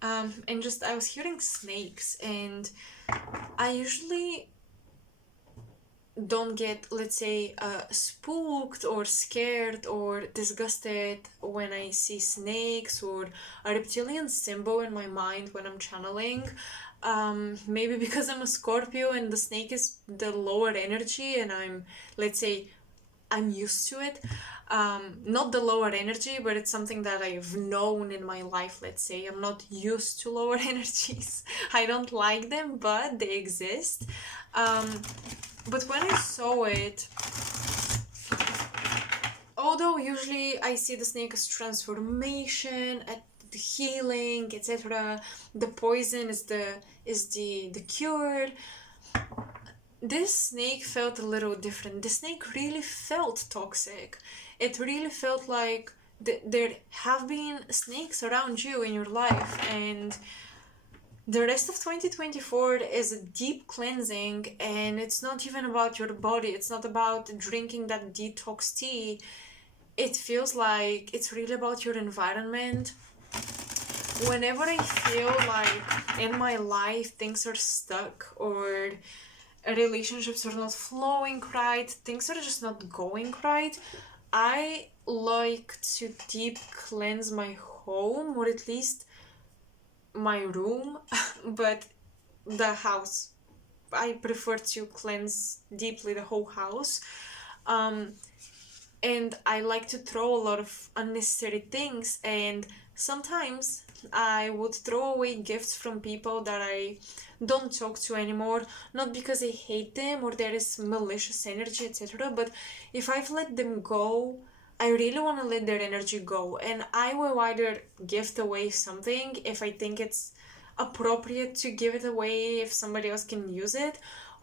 and just I was hearing snakes, and I usually don't get, let's say, spooked or scared or disgusted when I see snakes or a reptilian symbol in my mind when I'm channeling. Maybe because I'm a Scorpio and the snake is the lower energy, and let's say, I'm used to it. Not the lower energy, but it's something that I've known in my life, let's say. I'm not used to lower energies. I don't like them, but they exist. But when I saw it, although usually I see the snake as transformation, the healing, etc., the poison is the cure. This snake felt a little different. The snake really felt toxic. It really felt like there have been snakes around you in your life, and the rest of 2024 is a deep cleansing, and it's not even about your body. It's not about drinking that detox tea. It feels like it's really about your environment. Whenever I feel like in my life things are stuck or relationships are not flowing right, things are just not going right, I like to deep cleanse my home, or at least my room, but the house. I prefer to cleanse deeply the whole house. And I like to throw a lot of unnecessary things, and sometimes I would throw away gifts from people that I don't talk to anymore, not because I hate them or there is malicious energy, etc., but if I've let them go, I really want to let their energy go, and I will either gift away something if I think it's appropriate to give it away if somebody else can use it,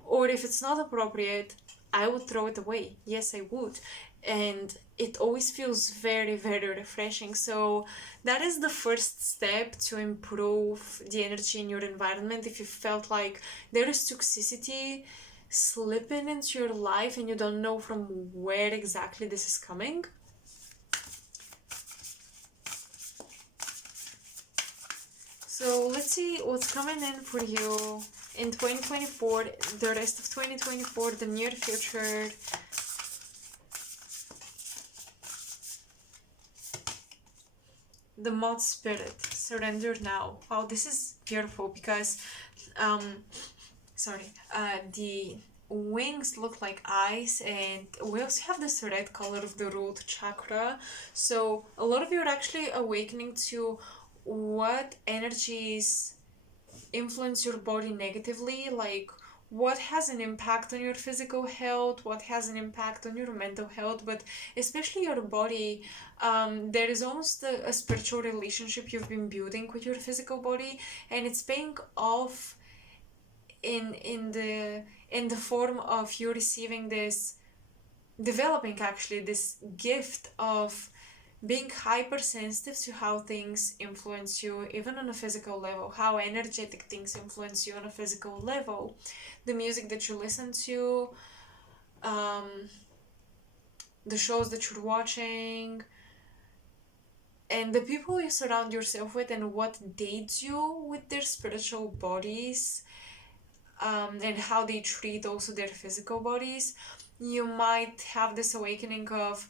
or if it's not appropriate, I would throw it away. Yes, I would. And it always feels very, very refreshing. So that is the first step to improve the energy in your environment. If you felt like there is toxicity slipping into your life and you don't know from where exactly this is coming, so let's see what's coming in for you in 2024, the rest of 2024, the near future. The mod spirit, surrender now. Wow, this is beautiful because the wings look like eyes, and we also have this red color of the root chakra. So a lot of you are actually awakening to what energies influence your body negatively, like what has an impact on your physical health, what has an impact on your mental health, but especially your body. There is almost a spiritual relationship you've been building with your physical body, and it's paying off in the form of you receiving this, developing actually this gift of being hypersensitive to how things influence you, even on a physical level, how energetic things influence you on a physical level, the music that you listen to, um, the shows that you're watching, and the people you surround yourself with, and what dates you with their spiritual bodies, and how they treat also their physical bodies. You might have this awakening of,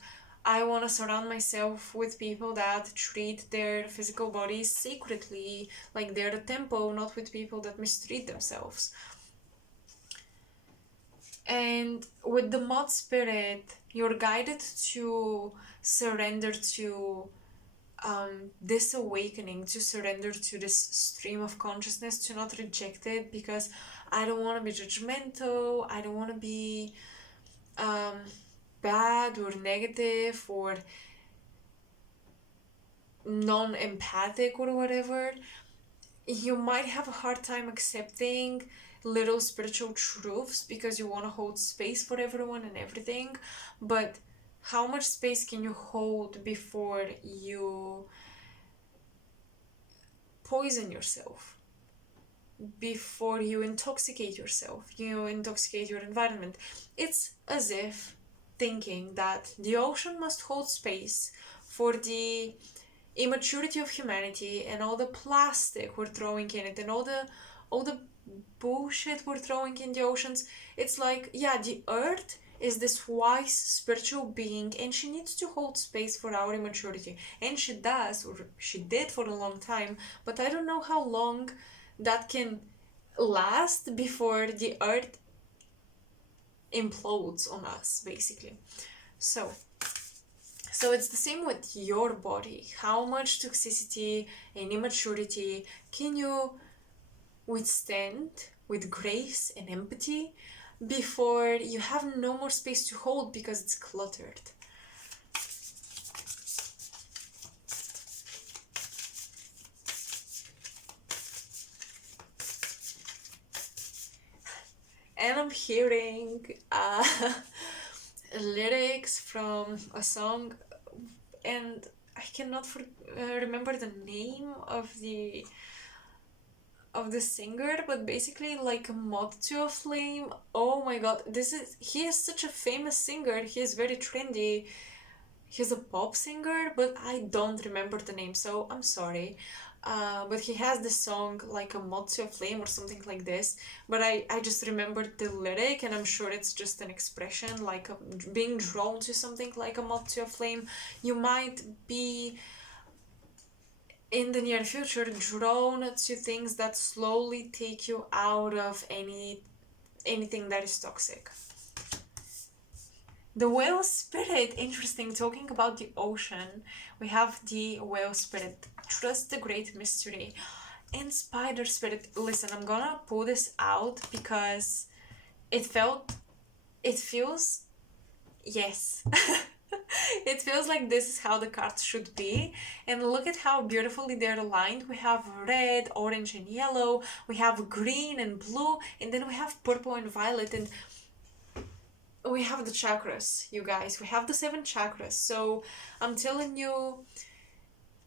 I want to surround myself with people that treat their physical bodies sacredly, like they're a temple, not with people that mistreat themselves. And with the mod spirit, you're guided to surrender to this awakening, to surrender to this stream of consciousness, to not reject it, because I don't want to be judgmental, I don't want to be bad or negative, or non-empathic or whatever, you might have a hard time accepting little spiritual truths because you want to hold space for everyone and everything. But how much space can you hold before you poison yourself, before you intoxicate yourself, you intoxicate your environment? It's as if thinking that the ocean must hold space for the immaturity of humanity and all the plastic we're throwing in it and all the bullshit we're throwing in the oceans. It's like, yeah, the earth is this wise spiritual being and she needs to hold space for our immaturity, and she does, or she did for a long time, but I don't know how long that can last before the earth implodes on us, basically. So it's the same with your body. How much toxicity and immaturity can you withstand with grace and empathy before you have no more space to hold because it's cluttered? And I'm hearing lyrics from a song, and I cannot remember the name of the singer, but basically like a moth to a flame. Oh my god, he is such a famous singer. He is very trendy. He's a pop singer, but I don't remember the name, so I'm sorry. But he has this song like a moth to a flame or something like this. But I just remembered the lyric, and I'm sure it's just an expression like being drawn to something like a moth to a flame. You might be in the near future drawn to things that slowly take you out of anything that is toxic. The whale spirit, interesting, talking about the ocean. We have the whale spirit, trust the great mystery, and spider spirit. Listen, I'm gonna pull this out because it feels, yes. It feels like this is how the cards should be. And look at how beautifully they're aligned. We have red, orange, and yellow. We have green and blue. And then we have purple and violet. And we have the chakras, you guys. We have the 7 chakras. So I'm telling you,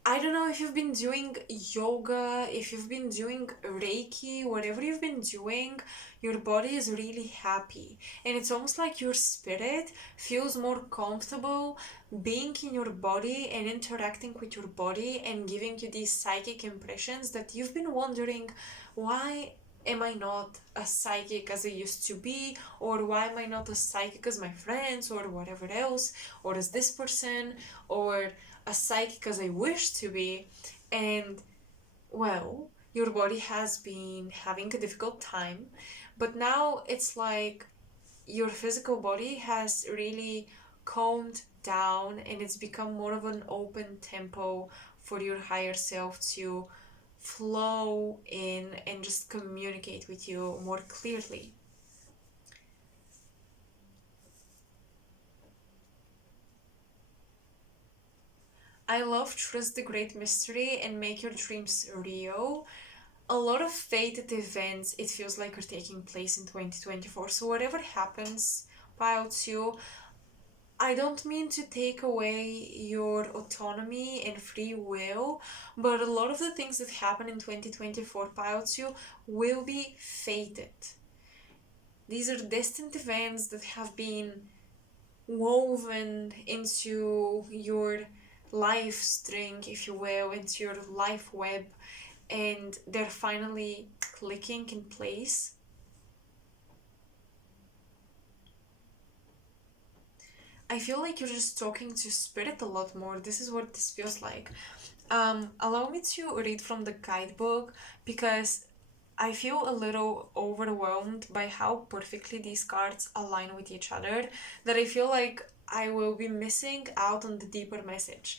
I don't know if you've been doing yoga, if you've been doing Reiki, whatever you've been doing, your body is really happy. And it's almost like your spirit feels more comfortable being in your body and interacting with your body and giving you these psychic impressions that you've been wondering, why am I not as psychic as I used to be? Or why am I not as psychic as my friends or whatever else? Or as this person? Or as psychic as I wish to be? And well, your body has been having a difficult time, but now it's like your physical body has really calmed down and it's become more of an open tempo for your higher self to flow in and just communicate with you more clearly. I love trust the great mystery and make your dreams real. A lot of fated events, it feels like, are taking place in 2024. So whatever happens, pile 2, I don't mean to take away your autonomy and free will, but a lot of the things that happen in 2024, pile 2, will be fated. These are destined events that have been woven into your life string, if you will, into your life web, and they're finally clicking in place. I feel like you're just talking to spirit a lot more. This is what this feels like. Allow me to read from the guidebook because I feel a little overwhelmed by how perfectly these cards align with each other, that I feel like I will be missing out on the deeper message.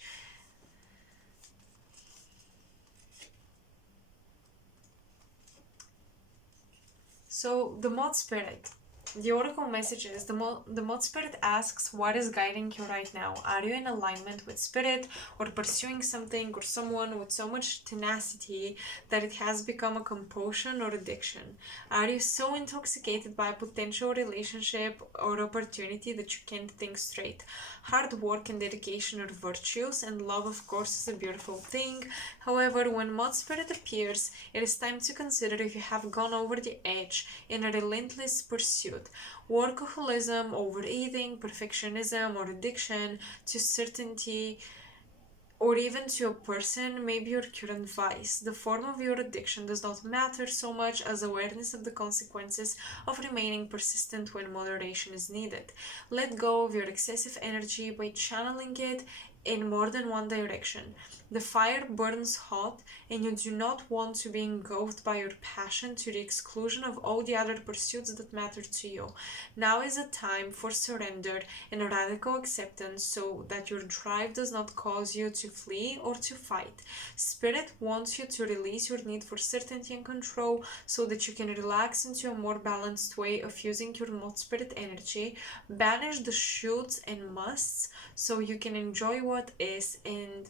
So, the mod spirit. The oracle message is the Mod Spirit asks, what is guiding you right now? Are you in alignment with Spirit, or pursuing something or someone with so much tenacity that it has become a compulsion or addiction? Are you so intoxicated by a potential relationship or opportunity that you can't think straight? Hard work and dedication are virtues, and love, of course, is a beautiful thing. However, when Mod Spirit appears, it is time to consider if you have gone over the edge in a relentless pursuit. Workaholism, overeating, perfectionism, or addiction to certainty, or even to a person, may be your current vice. The form of your addiction does not matter so much as awareness of the consequences of remaining persistent when moderation is needed. Let go of your excessive energy by channeling it in more than one direction. The fire burns hot, and you do not want to be engulfed by your passion to the exclusion of all the other pursuits that matter to you. Now is a time for surrender and radical acceptance so that your drive does not cause you to flee or to fight. Spirit wants you to release your need for certainty and control so that you can relax into a more balanced way of using your Mod Spirit energy. Banish the shoulds and musts so you can enjoy what is, and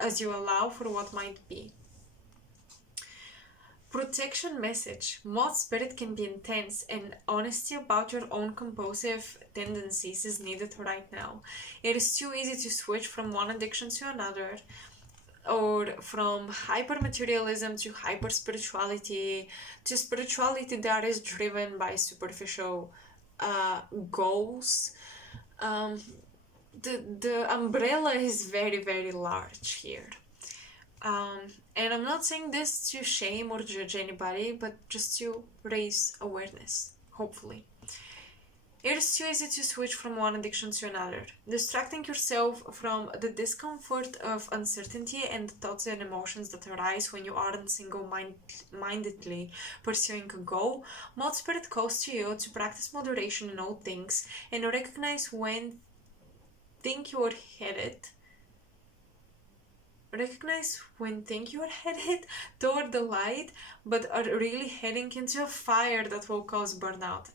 as you allow for what might be. Protection message. Mod Spirit can be intense, and honesty about your own compulsive tendencies is needed right now. It is too easy to switch from one addiction to another, or from hyper materialism to hyper spirituality, to spirituality that is driven by superficial goals. The umbrella is very, very large here. And I'm not saying this to shame or judge anybody, but just to raise awareness, hopefully. It is too easy to switch from one addiction to another, distracting yourself from the discomfort of uncertainty and the thoughts and emotions that arise when you aren't single-mindedly pursuing a goal. Mod Spirit calls to you to practice moderation in all things and recognize when think you are headed toward the light, but are really heading into a fire that will cause burnout.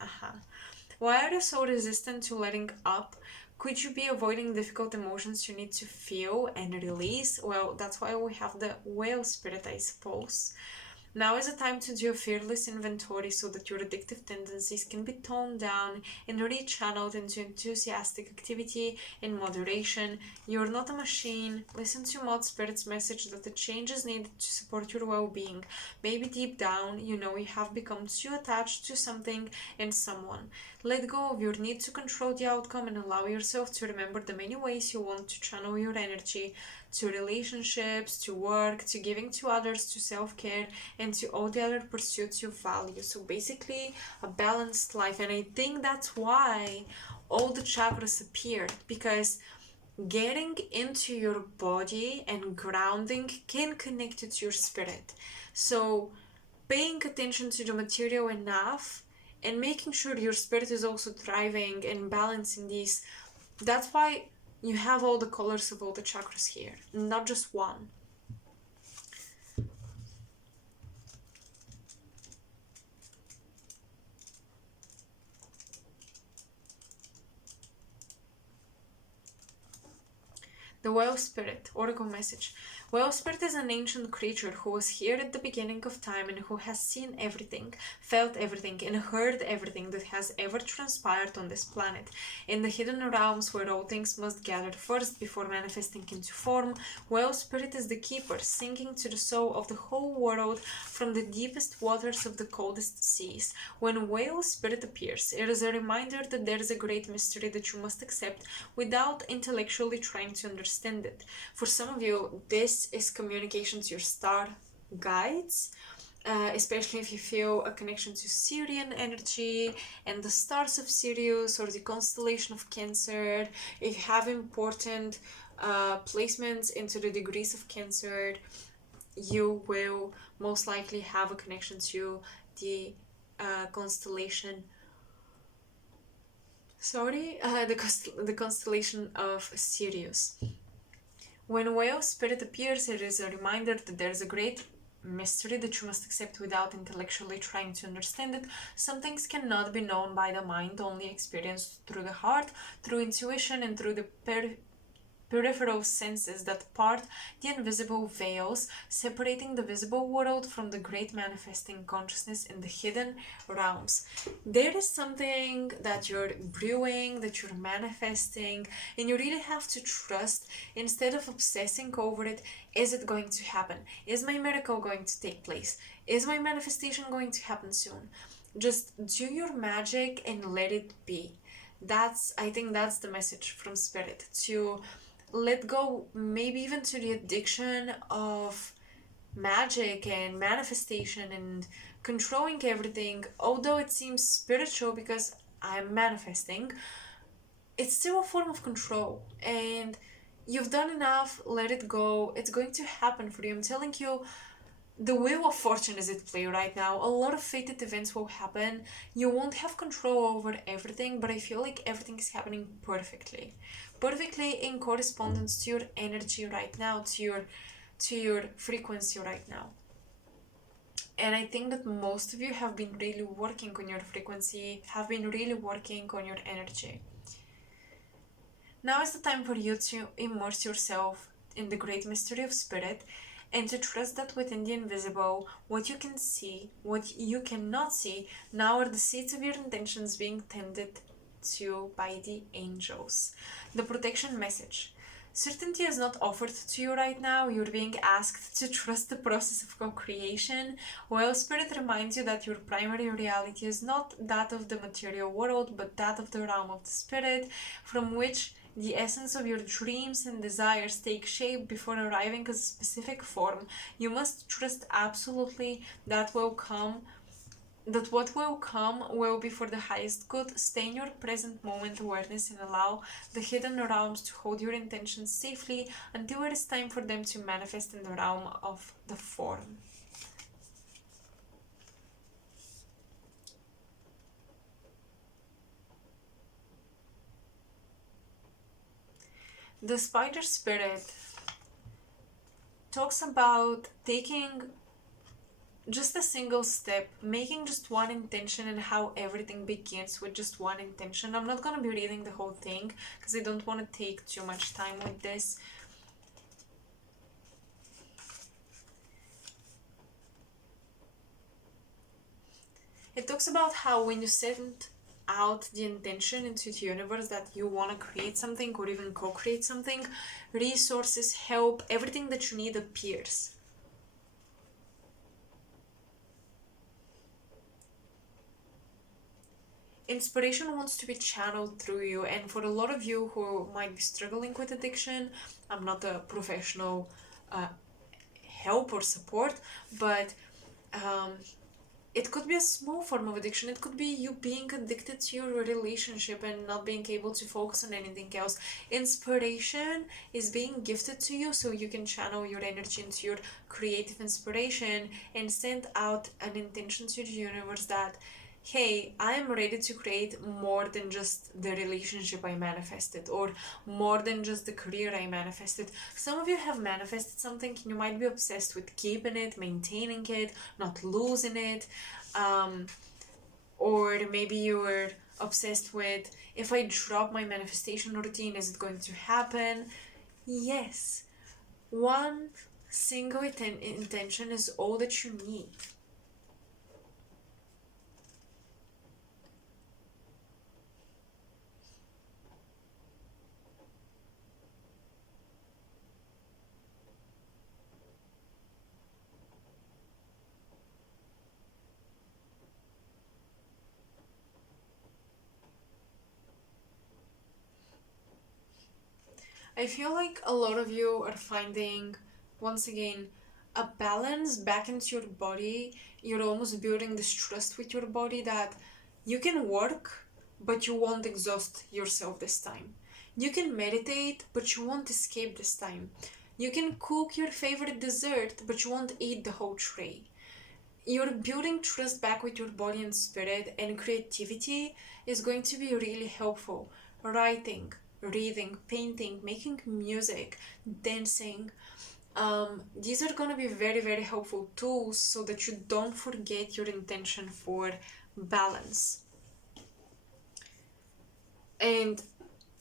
Why are you so resistant to letting up? Could you be avoiding difficult emotions you need to feel and release? Well, that's why we have the whale spirit, I suppose. Now is the time to do a fearless inventory so that your addictive tendencies can be toned down and rechanneled into enthusiastic activity in moderation. You're not a machine. Listen to Mod Spirit's message that the change is needed to support your well-being. Maybe deep down, you know you have become too attached to something and someone. Let go of your need to control the outcome and allow yourself to remember the many ways you want to channel your energy to relationships, to work, to giving to others, to self-care, and to all the other pursuits you value. So basically a balanced life. And I think that's why all the chakras appeared, because getting into your body and grounding can connect it to your spirit. So paying attention to the material enough and making sure your spirit is also thriving and balancing these. That's why you have all the colors of all the chakras here, not just one. The Whale Spirit, Oracle Message. Whale Spirit is an ancient creature who was here at the beginning of time and who has seen everything, felt everything, and heard everything that has ever transpired on this planet. In the hidden realms where all things must gather first before manifesting into form, Whale Spirit is the keeper, singing to the soul of the whole world from the deepest waters of the coldest seas. When Whale Spirit appears, it is a reminder that there is a great mystery that you must accept without intellectually trying to understand it. For some of you, this is communication to your star guides, especially if you feel a connection to Sirian energy and the stars of Sirius or the constellation of Cancer. If you have important placements into the degrees of Cancer, you will most likely have a connection to the constellation the constellation of Sirius. When Whale Spirit appears, it is a reminder that there is a great mystery that you must accept without intellectually trying to understand it. Some things cannot be known by the mind, only experienced through the heart, through intuition, and through the peripheral senses that part the invisible veils, separating the visible world from the great manifesting consciousness in the hidden realms. There is something that you're brewing, that you're manifesting, and you really have to trust instead of obsessing over it. Is it going to happen? Is my miracle going to take place? Is my manifestation going to happen soon? Just do your magic and let it be. I think that's the message from Spirit, to let go, maybe even to the addiction of magic and manifestation and controlling everything. Although it seems spiritual because I'm manifesting, it's still a form of control. And you've done enough, let it go. It's going to happen for you. I'm telling you, the wheel of fortune is at play right now. A lot of fated events will happen. You won't have control over everything, but I feel like everything is happening perfectly in correspondence to your energy right now, to your frequency right now. And I think that most of you have been really working on your frequency, have been really working on your energy. Now is the time for you to immerse yourself in the great mystery of Spirit, and to trust that within the invisible, what you can see, what you cannot see, now are the seeds of your intentions being tended to by the angels. The protection message. Certainty is not offered to you right now. You're being asked to trust the process of co-creation, while Spirit reminds you that your primary reality is not that of the material world, but that of the realm of the Spirit, from which the essence of your dreams and desires take shape before arriving as a specific form. You must trust absolutely that what will come will be for the highest good. Stay in your present moment awareness and allow the hidden realms to hold your intentions safely until it is time for them to manifest in the realm of the form. The spider spirit talks about taking just a single step, making just one intention, and how everything begins with just one intention. I'm not going to be reading the whole thing because I don't want to take too much time with this. It talks about how when you send out the intention into the universe that you want to create something or even co-create something, resources, help, everything that you need appears. Inspiration wants to be channeled through you, and for a lot of you who might be struggling with addiction, I'm not a professional help or support, but it could be a small form of addiction. It could be you being addicted to your relationship and not being able to focus on anything else. Inspiration is being gifted to you so you can channel your energy into your creative inspiration and send out an intention to the universe that, hey, I am ready to create more than just the relationship I manifested, or more than just the career I manifested. Some of you have manifested something and you might be obsessed with keeping it, maintaining it, not losing it. Or maybe you were obsessed with, if I drop my manifestation routine, is it going to happen? Yes. One single intention is all that you need. I feel like a lot of you are finding, once again, a balance back into your body. You're almost building this trust with your body that you can work, but you won't exhaust yourself this time. You can meditate, but you won't escape this time. You can cook your favorite dessert, but you won't eat the whole tray. You're building trust back with your body and spirit, and creativity is going to be really helpful. Writing, reading, painting, making music, dancing, These are going to be very, very helpful tools so that you don't forget your intention for balance. And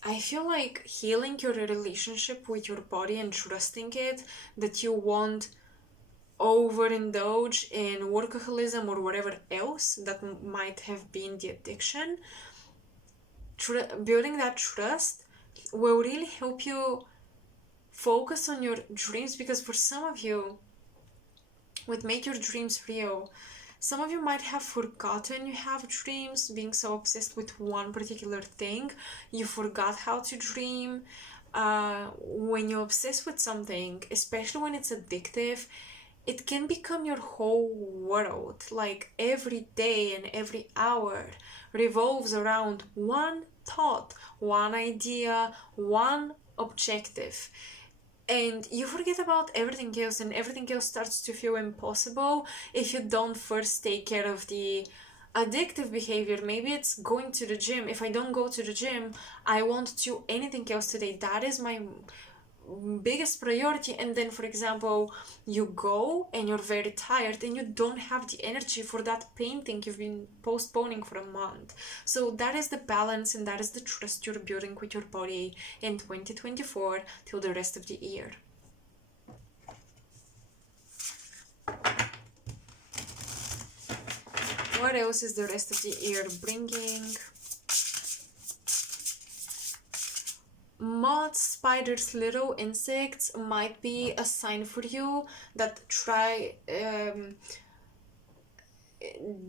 I feel like healing your relationship with your body and trusting it, that you won't overindulge in workaholism or whatever else that might have been the addiction. Building that trust will really help you focus on your dreams, because for some of you, with make your dreams real, some of you might have forgotten you have dreams, being so obsessed with one particular thing. You forgot how to dream. When you're obsessed with something, especially when it's addictive, it can become your whole world. Like every day and every hour revolves around one thought, one idea, one objective. And you forget about everything else, and everything else starts to feel impossible if you don't first take care of the addictive behavior. Maybe it's going to the gym. If I don't go to the gym, I won't do anything else today. That is my biggest priority. And then, for example, you go and you're very tired and you don't have the energy for that painting you've been postponing for a month. So that is the balance, and that is the trust you're building with your body in 2024 till the rest of the year. What else is the rest of the year bringing? Moths, spiders, little insects might be a sign for you that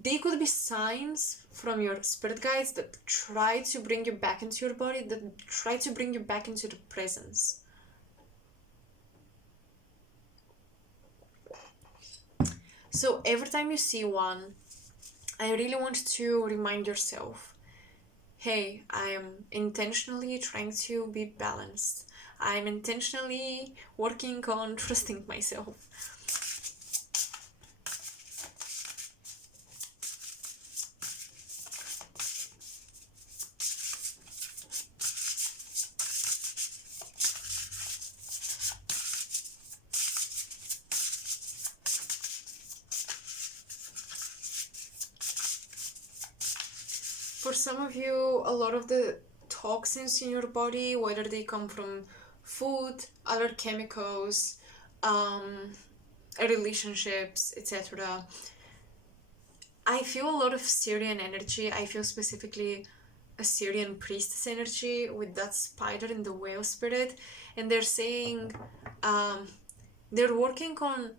they could be signs from your spirit guides that try to bring you back into your body, that try to bring you back into the presence. So every time you see one, I really want to remind yourself, hey, I'm intentionally trying to be balanced. I'm intentionally working on trusting myself. For some of you, a lot of the toxins in your body, whether they come from food, other chemicals, relationships, etc. I feel a lot of Syrian energy. I feel specifically a Syrian priestess energy with that spider and the whale spirit. And they're saying they're working on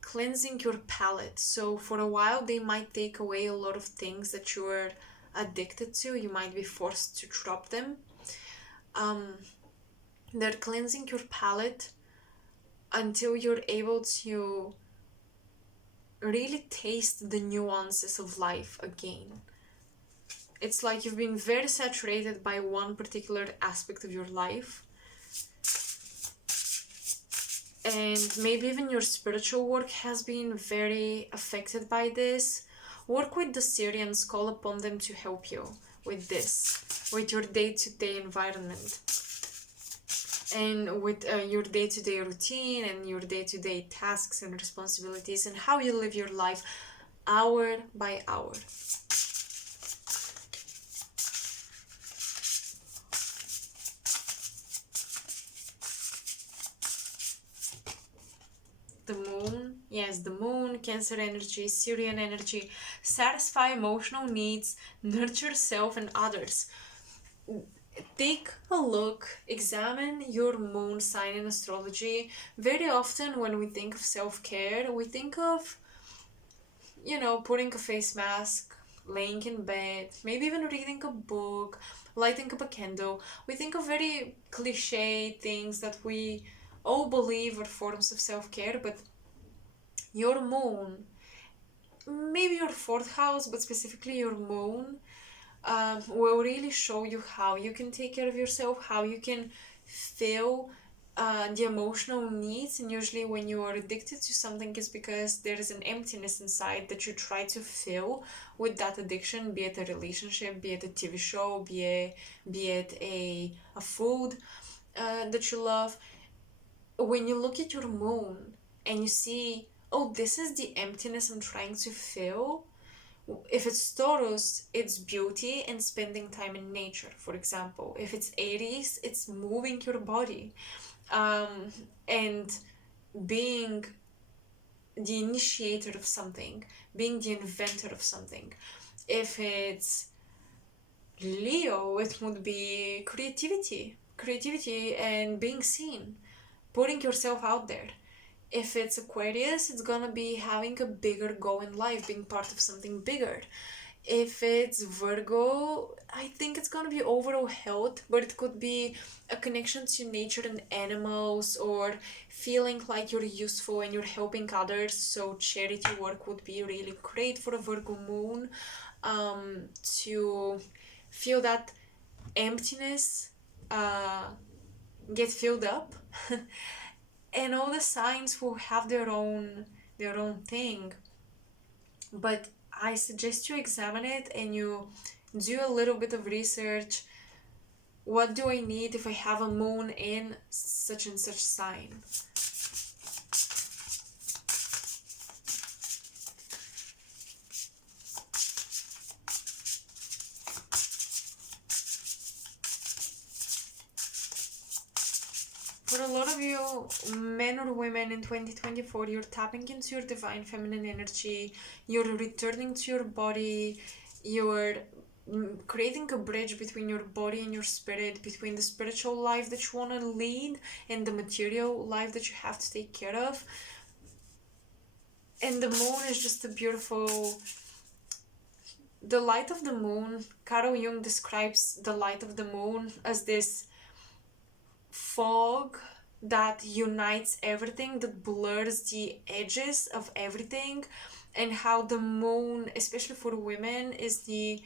cleansing your palate. So for a while, they might take away a lot of things that you're addicted to. You might be forced to drop them. They're cleansing your palate until you're able to really taste the nuances of life again. It's like you've been very saturated by one particular aspect of your life, and maybe even your spiritual work has been very affected by this. Work with the Syrians, call upon them to help you with this, with your day-to-day environment, and with your day-to-day routine and your day-to-day tasks and responsibilities, and how you live your life hour by hour. The moon, yes, the moon, Cancer energy, Syrian energy. Satisfy emotional needs, nurture self and others. Take a look, examine your moon sign in astrology. Very often when we think of self-care, we think of, putting a face mask, laying in bed, maybe even reading a book, lighting up a candle. We think of very cliche things that we all believe are forms of self-care, but your moon, maybe your fourth house, but specifically your moon, will really show you how you can take care of yourself, how you can feel the emotional needs. And usually when you are addicted to something, it's because there is an emptiness inside that you try to fill with that addiction, be it a relationship, be it a TV show, be it a food that you love. when you look at your moon and you see, oh, this is the emptiness I'm trying to fill. If it's Taurus, it's beauty and spending time in nature, for example. If it's Aries, it's moving your body, and being the initiator of something, being the inventor of something. If it's Leo, it would be creativity and being seen, putting yourself out there. If it's Aquarius, it's gonna be having a bigger goal in life, being part of something bigger. If it's Virgo, I think it's gonna be overall health, but it could be a connection to nature and animals, or feeling like you're useful and you're helping others. So charity work would be really great for a Virgo moon, to feel that emptiness get filled up. And all the signs will have their own thing, but I suggest you examine it and you do a little bit of research. What do I need if I have a moon in such and such sign? For a lot of you, men or women, in 2024, you're tapping into your divine feminine energy, you're returning to your body, you're creating a bridge between your body and your spirit, between the spiritual life that you want to lead and the material life that you have to take care of. And the moon is just a beautiful... The light of the moon, Carl Jung describes the light of the moon as this fog that unites everything, that blurs the edges of everything, and how the moon, especially for women, is the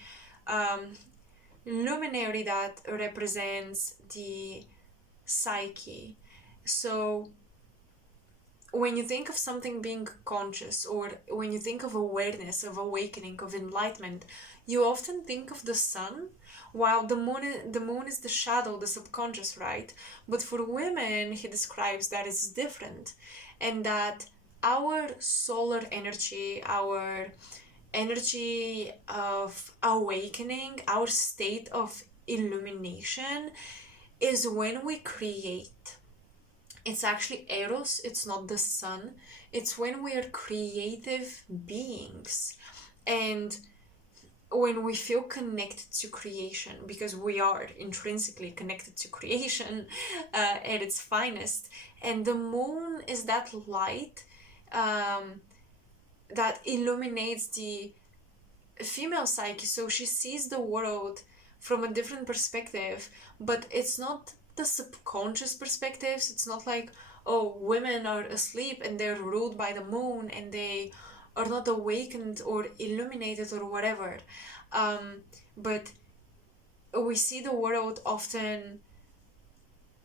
luminary that represents the psyche. So when you think of something being conscious, or when you think of awareness, of awakening, of enlightenment, you often think of the sun, while the moon is the shadow, the subconscious, right? But for women, he describes that it's different, and that our solar energy, our energy of awakening, our state of illumination, is when we create. It's actually Eros, it's not the sun. It's when we are creative beings. And when we feel connected to creation, because we are intrinsically connected to creation at its finest. And the moon is that light that illuminates the female psyche. So she sees the world from a different perspective, but it's not the subconscious perspectives. It's not like, oh, women are asleep and they're ruled by the moon and they are not awakened or illuminated or whatever. But we see the world often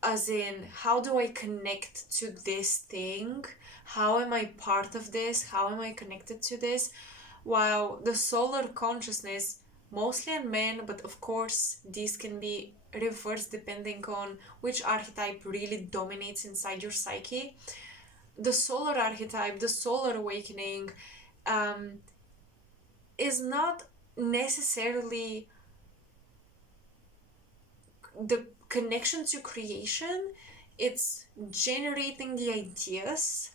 as in, how do I connect to this thing? How am I part of this? How am I connected to this? While the solar consciousness, mostly in men, but of course these can be reversed depending on which archetype really dominates inside your psyche. The solar archetype, the solar awakening, is not necessarily the connection to creation. It's generating the ideas,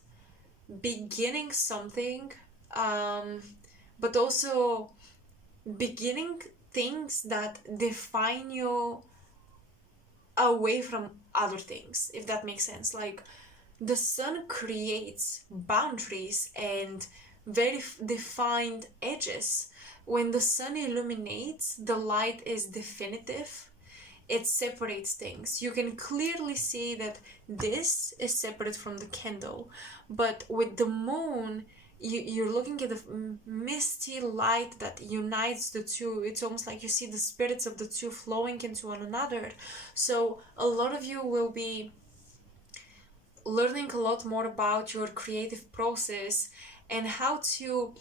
beginning something, but also beginning things that define you away from other things, if that makes sense. Like, the sun creates boundaries and very defined edges. When the sun illuminates, the light is definitive. It separates things. You can clearly see that this is separate from the candle. But with the moon, you're looking at the misty light that unites the two. It's almost like you see the spirits of the two flowing into one another. So a lot of you will be learning a lot more about your creative process and how to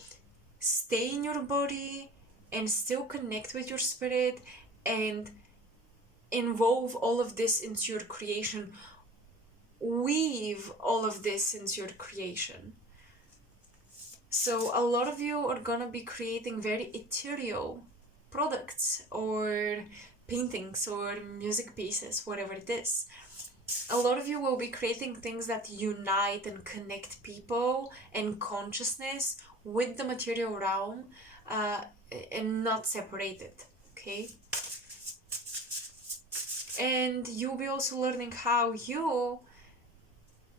stay in your body and still connect with your spirit and involve all of this into your creation weave all of this into your creation. So a lot of you are gonna be creating very ethereal products or paintings or music pieces, whatever it is. A lot of you will be creating things that unite and connect people and consciousness with the material realm, and not separate it, okay? And you'll be also learning how you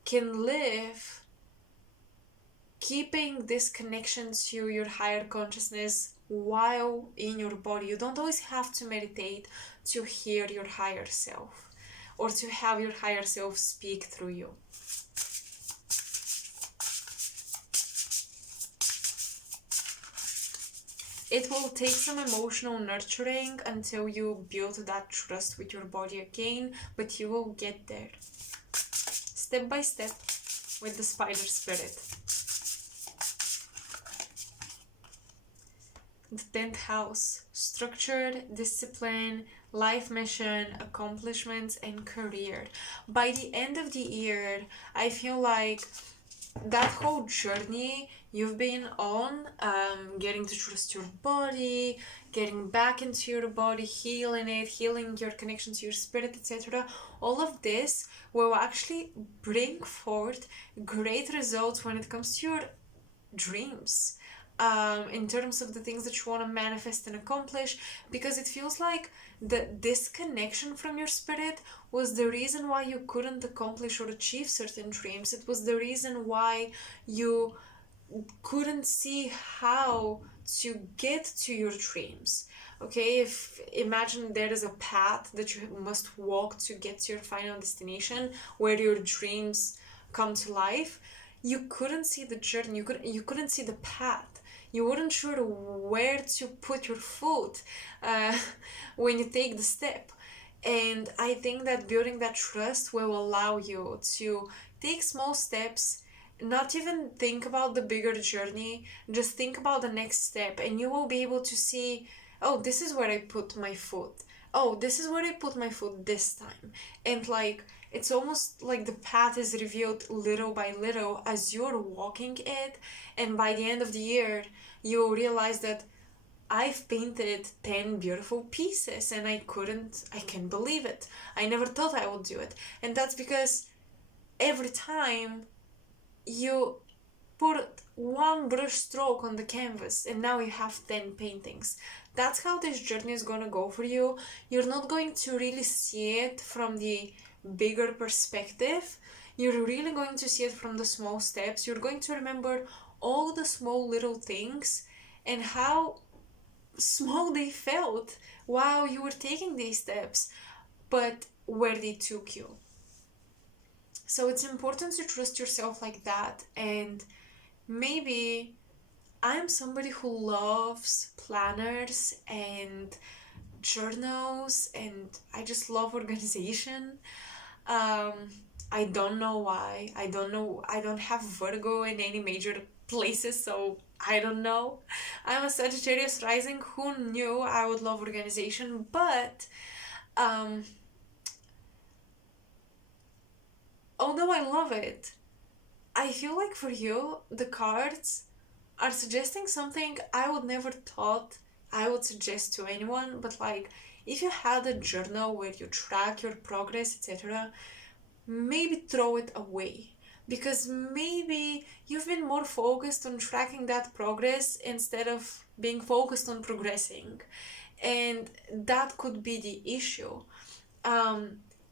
can live keeping this connection to your higher consciousness while in your body. You don't always have to meditate to hear your higher self or to have your higher self speak through you. It will take some emotional nurturing until you build that trust with your body again, but you will get there. Step by step with the spider spirit. The 10th house, structured, discipline, life mission, accomplishments, and career. By the end of the year, I feel like that whole journey you've been on, getting to trust your body, getting back into your body, healing it, healing your connection to your spirit, etc. All of this will actually bring forth great results when it comes to your dreams. In terms of the things that you want to manifest and accomplish, because it feels like the disconnection from your spirit was the reason why you couldn't accomplish or achieve certain dreams. It was the reason why you couldn't see how to get to your dreams. Okay, if imagine there is a path that you must walk to get to your final destination where your dreams come to life, you couldn't see the journey, you couldn't see the path. You weren't sure where to put your foot when you take the step. And I think that building that trust will allow you to take small steps, not even think about the bigger journey, just think about the next step, and you will be able to see, oh, this is where I put my foot. Oh, this is where I put my foot this time. And like, it's almost like the path is revealed little by little as you're walking it, and by the end of the year, you realize that I've painted 10 beautiful pieces and I can't believe it. I never thought I would do it. And that's because every time you put one brush stroke on the canvas and now you have 10 paintings. That's how this journey is gonna go for you. You're not going to really see it from the bigger perspective. You're really going to see it from the small steps. You're going to remember all the small little things and how small they felt while you were taking these steps, but where they took you. So it's important to trust yourself like that. And maybe I'm somebody who loves planners and journals, and I just love organization. I don't know why. I don't have Virgo in any major places, so I don't know. I'm a Sagittarius rising. Who knew I would love organization? But although I love it, I feel like for you, the cards are suggesting something I would never thought I would suggest to anyone. But like, if you had a journal where you track your progress, etc., maybe throw it away, because maybe you've been more focused on tracking that progress instead of being focused on progressing, and that could be the issue.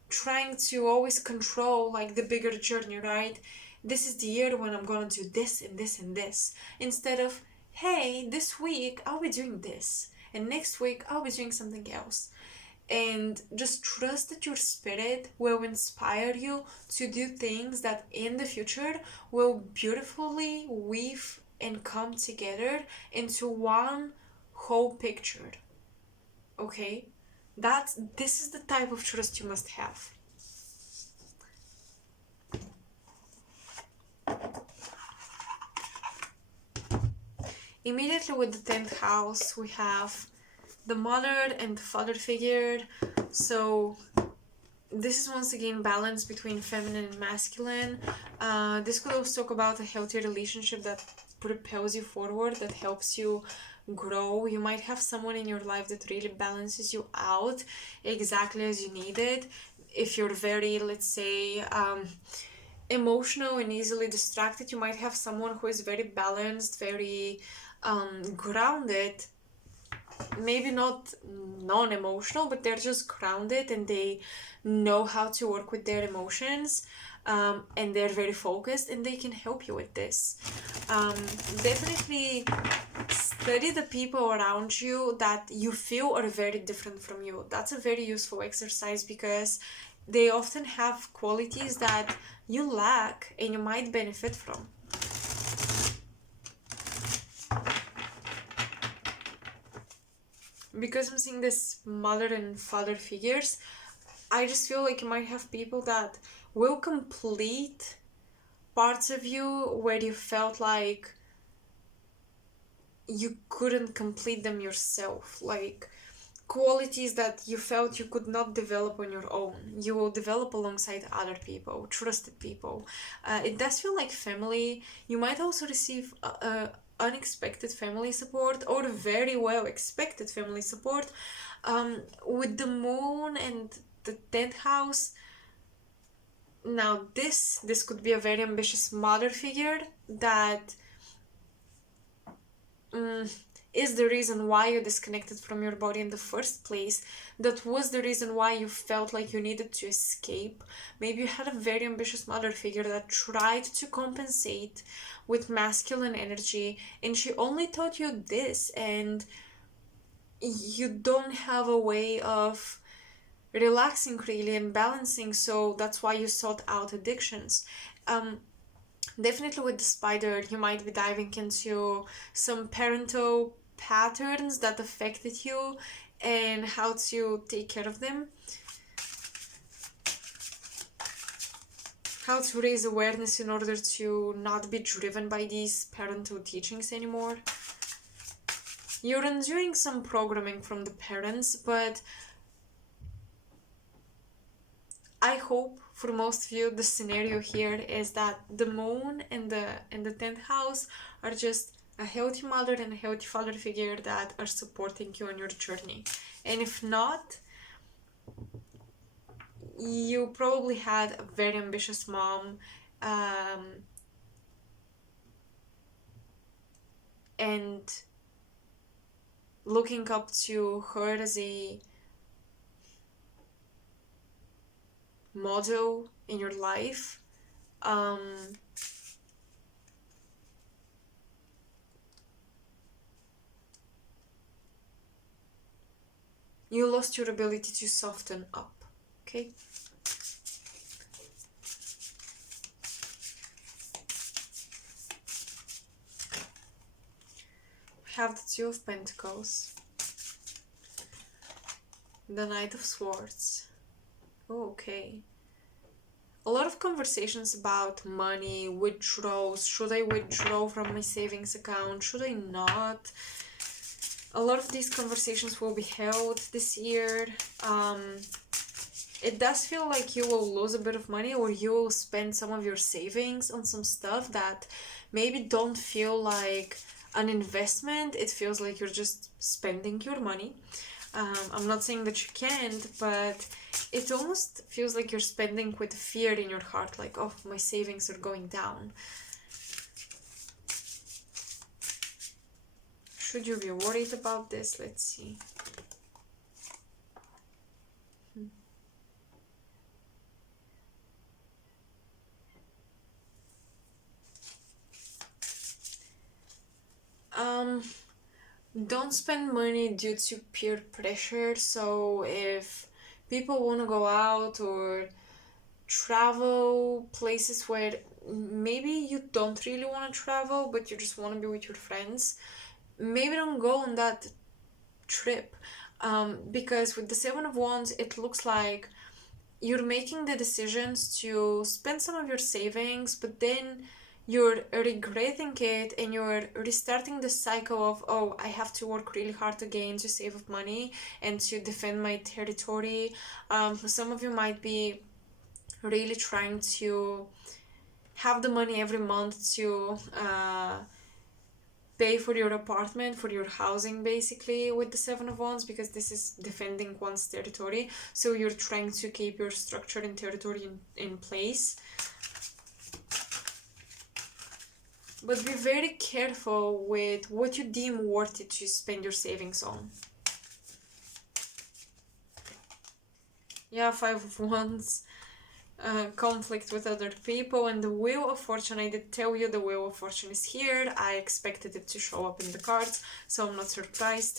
Trying to always control like the bigger journey, right? This is the year when I'm gonna do this and this and this, instead of, hey, this week I'll be doing this and next week I'll be doing something else. And just trust that your spirit will inspire you to do things that in the future will beautifully weave and come together into one whole picture. Okay? This is the type of trust you must have. Immediately with the 10th house, we have the mother and the father figure. So this is once again balance between feminine and masculine. This could also talk about a healthy relationship that propels you forward, that helps you grow. You might have someone in your life that really balances you out exactly as you need it. If you're very, let's say, emotional and easily distracted, you might have someone who is very balanced, very grounded, maybe not non-emotional, but they're just grounded and they know how to work with their emotions, and they're very focused and they can help you with this. Definitely study the people around you that you feel are very different from you. That's a very useful exercise because they often have qualities that you lack and you might benefit from. Because I'm seeing this mother and father figures, I just feel like you might have people that will complete parts of you where you felt like you couldn't complete them yourself. Like qualities that you felt you could not develop on your own, you will develop alongside other people, trusted people. It does feel like family. You might also receive unexpected family support or very well expected family support. With the moon and the 10th house, now this could be a very ambitious mother figure that is the reason why you disconnected from your body in the first place. That was the reason why you felt like you needed to escape. Maybe you had a very ambitious mother figure that tried to compensate with masculine energy, and she only taught you this, and you don't have a way of relaxing really and balancing, so that's why you sought out addictions. Definitely with the spider, you might be diving into some parental patterns that affected you and how to take care of them. How to raise awareness in order to not be driven by these parental teachings anymore. You're enduring some programming from the parents, but I hope for most of you the scenario here is that the moon and the 10th house are just a healthy mother and a healthy father figure that are supporting you on your journey. And if not, you probably had a very ambitious mom, and looking up to her as a model in your life. You lost your ability to soften up, okay? We have the Two of Pentacles, the Knight of Swords. Oh, okay. A lot of conversations about money, withdrawals. Should I withdraw from my savings account? Should I not? A lot of these conversations will be held this year. It does feel like you will lose a bit of money, or you will spend some of your savings on some stuff that maybe don't feel like an investment. It feels like you're just spending your money. I'm not saying that you can't, but it almost feels like you're spending with fear in your heart, like, oh, my savings are going down. Should you be worried about this? Let's see. Don't spend money due to peer pressure. So if people want to go out or travel places where maybe you don't really want to travel, but you just want to be with your friends, maybe don't go on that trip. Because with the Seven of Wands, it looks like you're making the decisions to spend some of your savings, but then you're regretting it, and you're restarting the cycle of, oh, I have to work really hard again to save up money and to defend my territory. Some of you might be really trying to have the money every month to pay for your apartment, for your housing, basically, with the Seven of Wands, because this is defending one's territory. So you're trying to keep your structure and territory in place. But be very careful with what you deem worth it to spend your savings on. Yeah, Five of Wands. Conflict with other people, and the Wheel of Fortune. I did tell you the Wheel of Fortune is here. I expected it to show up in the cards, so I'm not surprised.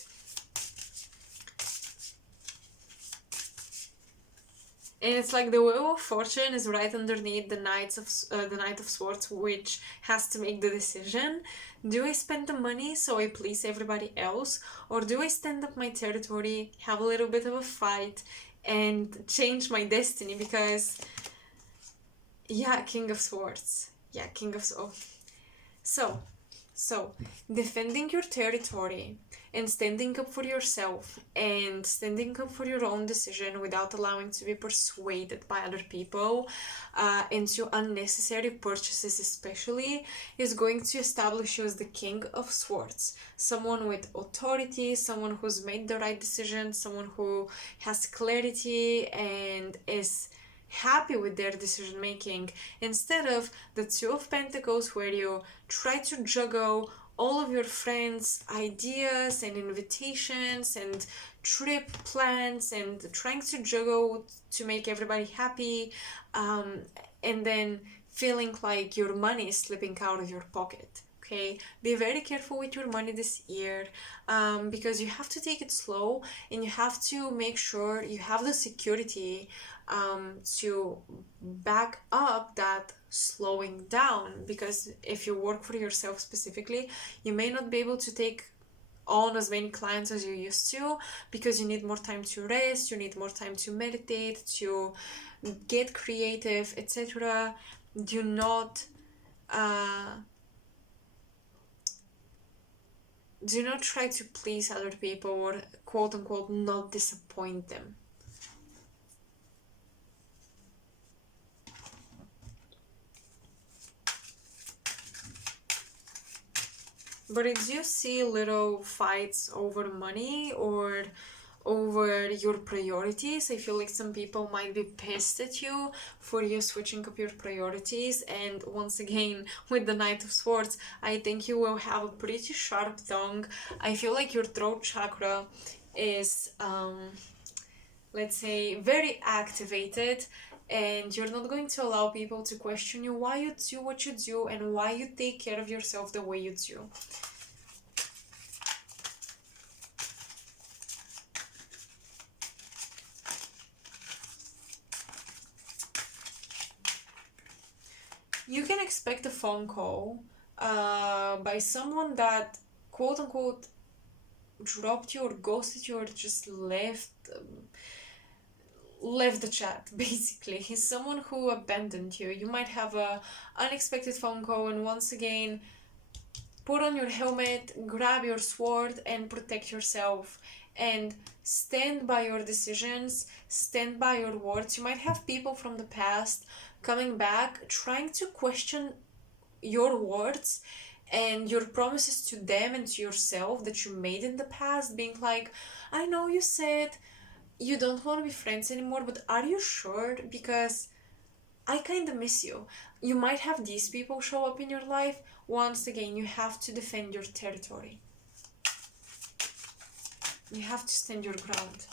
And it's like the Wheel of Fortune is right underneath the Knight of Swords, which has to make the decision. Do I spend the money so I please everybody else, or do I stand up my territory, have a little bit of a fight, and change my destiny? Because yeah, King of Swords. Yeah, King of Swords. So, defending your territory and standing up for yourself and standing up for your own decision without allowing to be persuaded by other people into unnecessary purchases especially, is going to establish you as the King of Swords. Someone with authority, someone who's made the right decision, someone who has clarity and is happy with their decision making, instead of the Two of Pentacles, where you try to juggle all of your friends' ideas and invitations and trip plans and trying to juggle to make everybody happy, and then feeling like your money is slipping out of your pocket. Okay, be very careful with your money this year, because you have to take it slow, and you have to make sure you have the security to back up that slowing down. Because if you work for yourself specifically, you may not be able to take on as many clients as you used to, because you need more time to rest, you need more time to meditate, to get creative, etc. Do not try to please other people, or quote unquote not disappoint them. But I do see little fights over money or over your priorities. I feel like some people might be pissed at you for you switching up your priorities. And once again, with the Knight of Swords, I think you will have a pretty sharp tongue. I feel like your throat chakra is, let's say, very activated, and you're not going to allow people to question you why you do what you do and why you take care of yourself the way you do. You can expect a phone call by someone that quote unquote dropped you or ghosted you or just left the chat. Basically, he's someone who abandoned you. You might have a unexpected phone call, and once again, put on your helmet, grab your sword, and protect yourself, and stand by your decisions, stand by your words. You might have people from the past coming back trying to question your words and your promises to them and to yourself that you made in the past, being like, I know you said you don't want to be friends anymore, but are you sure? Because I kind of miss you. You might have these people show up in your life. Once again, you have to defend your territory. You have to stand your ground.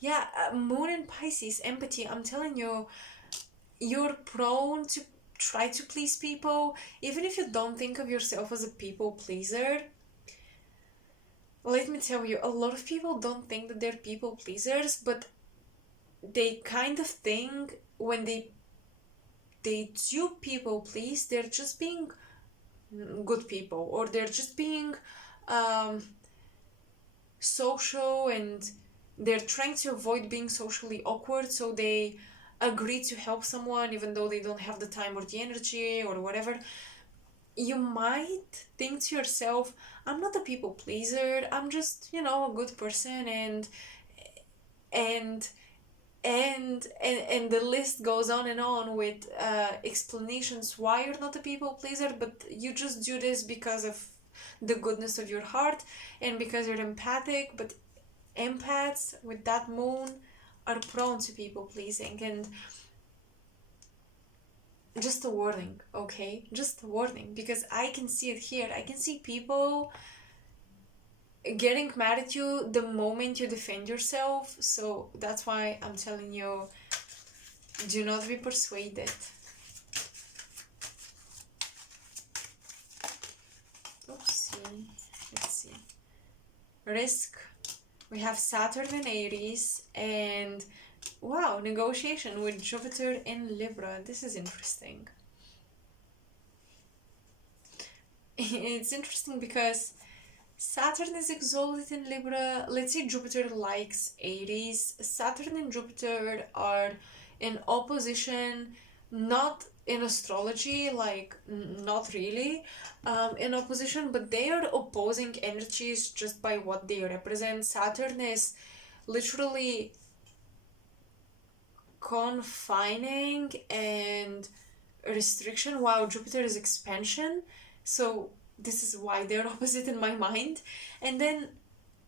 Yeah, Moon and Pisces, empathy. I'm telling you, you're prone to try to please people, even if you don't think of yourself as a people pleaser. Let me tell you, a lot of people don't think that they're people pleasers, but they kind of think when they do people please, they're just being good people, or they're just being social, and they're trying to avoid being socially awkward, so they agree to help someone even though they don't have the time or the energy or whatever, you might think to yourself, I'm not a people pleaser, I'm just, a good person, and and the list goes on with explanations why you're not a people pleaser, but you just do this because of the goodness of your heart and because you're empathic. But empaths with that moon are prone to people pleasing. And just a warning, okay? Just a warning, because I can see it here. I can see people getting mad at you the moment you defend yourself. So that's why I'm telling you, do not be persuaded. Oopsie. Let's see. Risk. We have Saturn in Aries, and wow, negotiation with Jupiter in Libra. This is interesting. It's interesting because Saturn is exalted in Libra. Let's say Jupiter likes Aries. Saturn and Jupiter are in opposition, not in astrology, like not really in opposition, but they are opposing energies just by what they represent. Saturn is literally confining and restriction, while Jupiter is expansion. So this is why they're opposite in my mind. And then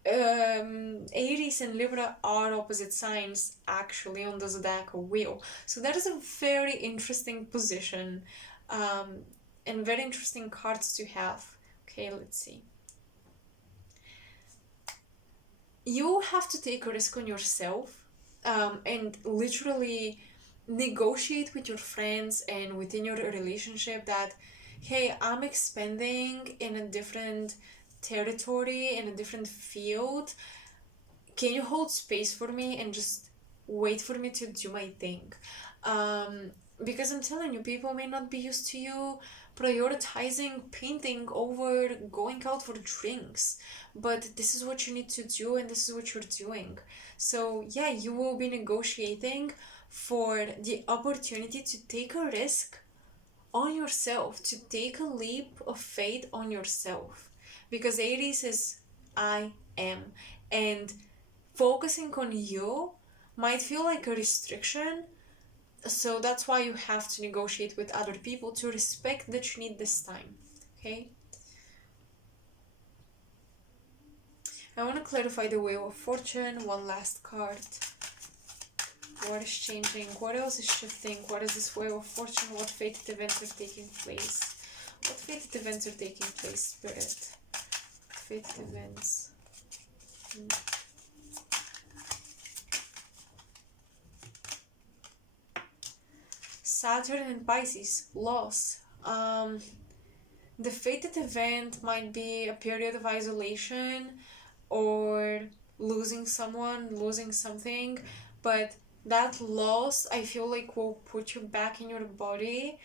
Aries and Libra are opposite signs actually on the zodiac wheel. So that is a very interesting position, and very interesting cards to have. Okay, let's see. You have to take a risk on yourself, and literally negotiate with your friends and within your relationship that, hey, I'm expanding in a different territory, in a different field. Can you hold space for me and just wait for me to do my thing? Because I'm telling you, people may not be used to you prioritizing painting over going out for drinks, but this is what you need to do and this is what you're doing. So yeah, you will be negotiating for the opportunity to take a risk on yourself, to take a leap of faith on yourself, because Aries is I am, and focusing on you might feel like a restriction. So that's why you have to negotiate with other people to respect that you need this time. Okay, I want to clarify the Wheel of Fortune. One last card. What is changing? What else is shifting? What is this Wheel of Fortune? What fated events are taking place? What fated events are taking place, Spirit? Fated events. Saturn and Pisces, loss. The fated event might be a period of isolation or losing someone, losing something, but that loss, I feel like, will put you back in your body,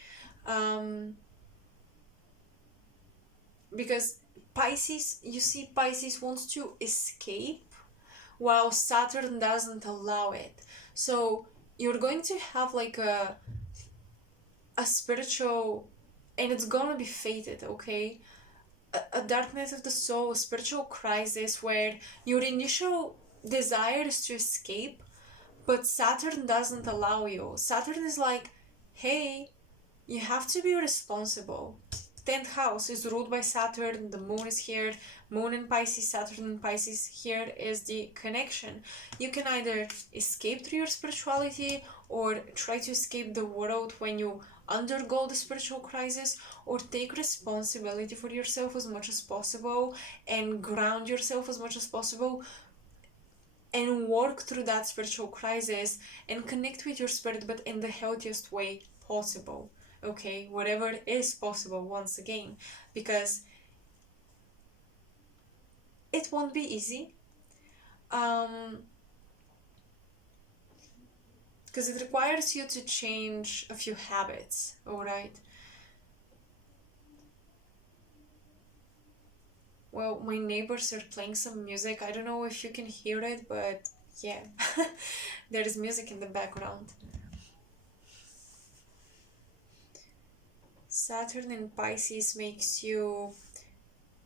because Pisces, you see, Pisces wants to escape while Saturn doesn't allow it. So you're going to have like a spiritual, and it's gonna be fated, okay? A darkness of the soul, a spiritual crisis where your initial desire is to escape, but Saturn doesn't allow you. Saturn is like, hey, you have to be responsible. 10th house is ruled by Saturn, the moon is here, moon in Pisces, Saturn in Pisces. Here is the connection. You can either escape through your spirituality or try to escape the world when you undergo the spiritual crisis, or take responsibility for yourself as much as possible and ground yourself as much as possible and work through that spiritual crisis and connect with your spirit, but in the healthiest way possible. Okay, whatever is possible, once again, because it won't be easy, because it requires you to change a few habits. All right, well, my neighbors are playing some music. I don't know if you can hear it, but yeah, there is music in the background. Saturn in Pisces makes you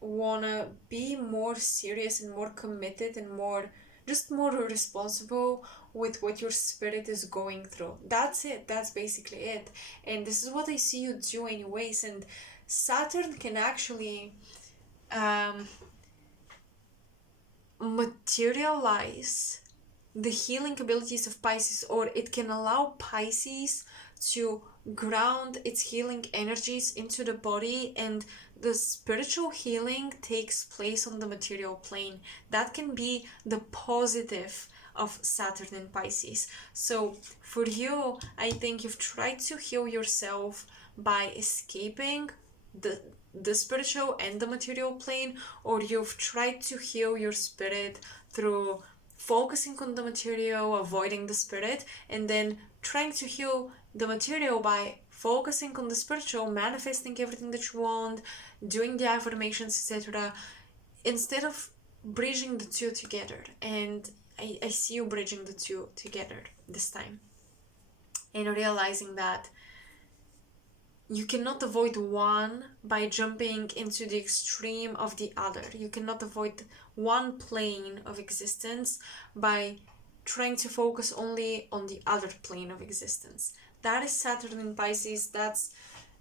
wanna be more serious and more committed and more responsible with what your spirit is going through. That's it. That's basically it. And this is what I see you do anyways. And Saturn can actually materialize the healing abilities of Pisces, or it can allow Pisces to ground its healing energies into the body, and the spiritual healing takes place on the material plane. That can be the positive of Saturn in Pisces. So for you, I think you've tried to heal yourself by escaping the spiritual and the material plane, or you've tried to heal your spirit through focusing on the material, avoiding the spirit, and then trying to heal the material by focusing on the spiritual, manifesting everything that you want, doing the affirmations, etc., instead of bridging the two together. And I see you bridging the two together this time, and realizing that you cannot avoid one by jumping into the extreme of the other. You cannot avoid one plane of existence by trying to focus only on the other plane of existence. That is Saturn in Pisces. That's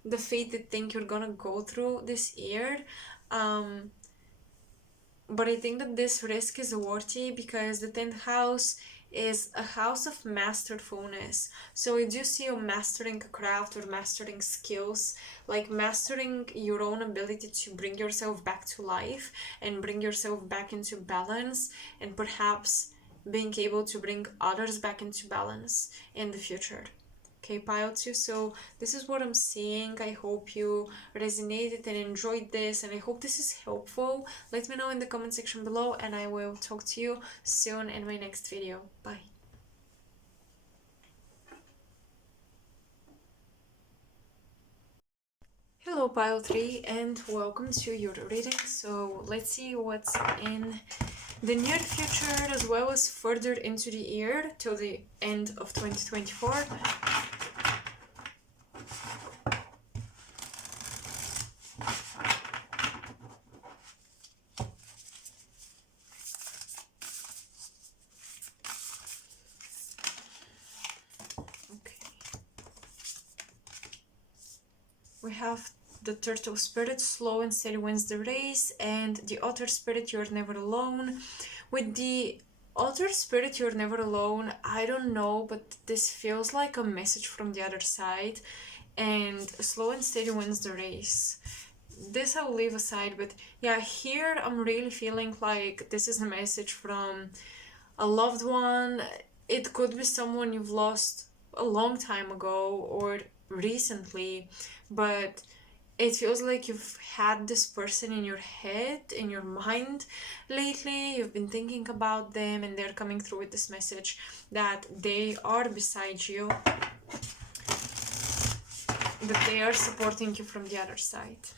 the fated thing you're gonna go through this year. But I think that this risk is worthy because the 10th house is a house of masterfulness. So I do see you mastering a craft or mastering skills, like mastering your own ability to bring yourself back to life and bring yourself back into balance, and perhaps being able to bring others back into balance in the future. Okay, Pile 2, so this is what I'm seeing. I hope you resonated and enjoyed this, and I hope this is helpful. Let me know in the comment section below, and I will talk to you soon in my next video. Bye. Hello, Pile 3, and welcome to your reading. So let's see what's in the near future as well as further into the year till the end of 2024. We have the Turtle Spirit, slow and steady wins the race, and the Otter Spirit, you're never alone. With the Otter Spirit, you're never alone, I don't know, but this feels like a message from the other side, and slow and steady wins the race. This I'll leave aside, but yeah, here I'm really feeling like this is a message from a loved one. It could be someone you've lost a long time ago or recently, but it feels like you've had this person in your head, in your mind lately. You've been thinking about them, and they're coming through with this message that they are beside you, that they are supporting you from the other side.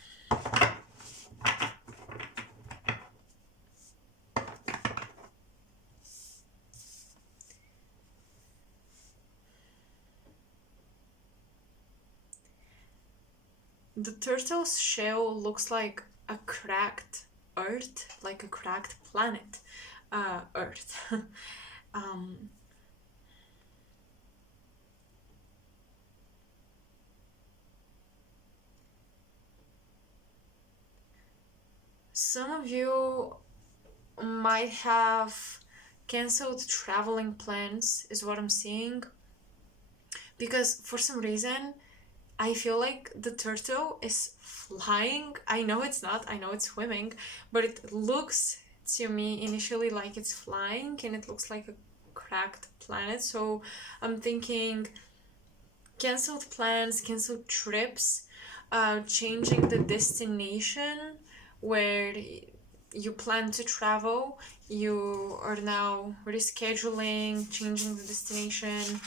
The turtle's shell looks like a cracked earth, like a cracked planet, Earth. Some of you might have cancelled traveling plans, is what I'm seeing, because for some reason I feel like the turtle is flying. I know it's not, I know it's swimming, but it looks to me initially like it's flying, and it looks like a cracked planet. So I'm thinking cancelled plans, cancelled trips, changing the destination where you plan to travel. You are now rescheduling, changing the destination.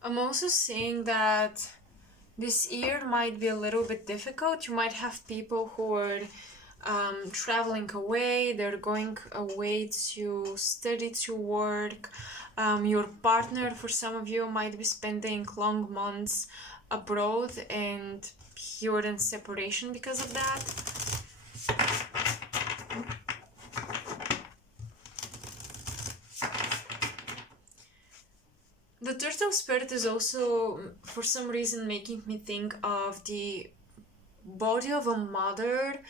I'm also seeing that this year might be a little bit difficult. You might have people who are traveling away, they're going away to study, to work. Your partner, for some of you, might be spending long months abroad and you're in separation because of that. The turtle spirit is also, for some reason, making me think of the body of a mother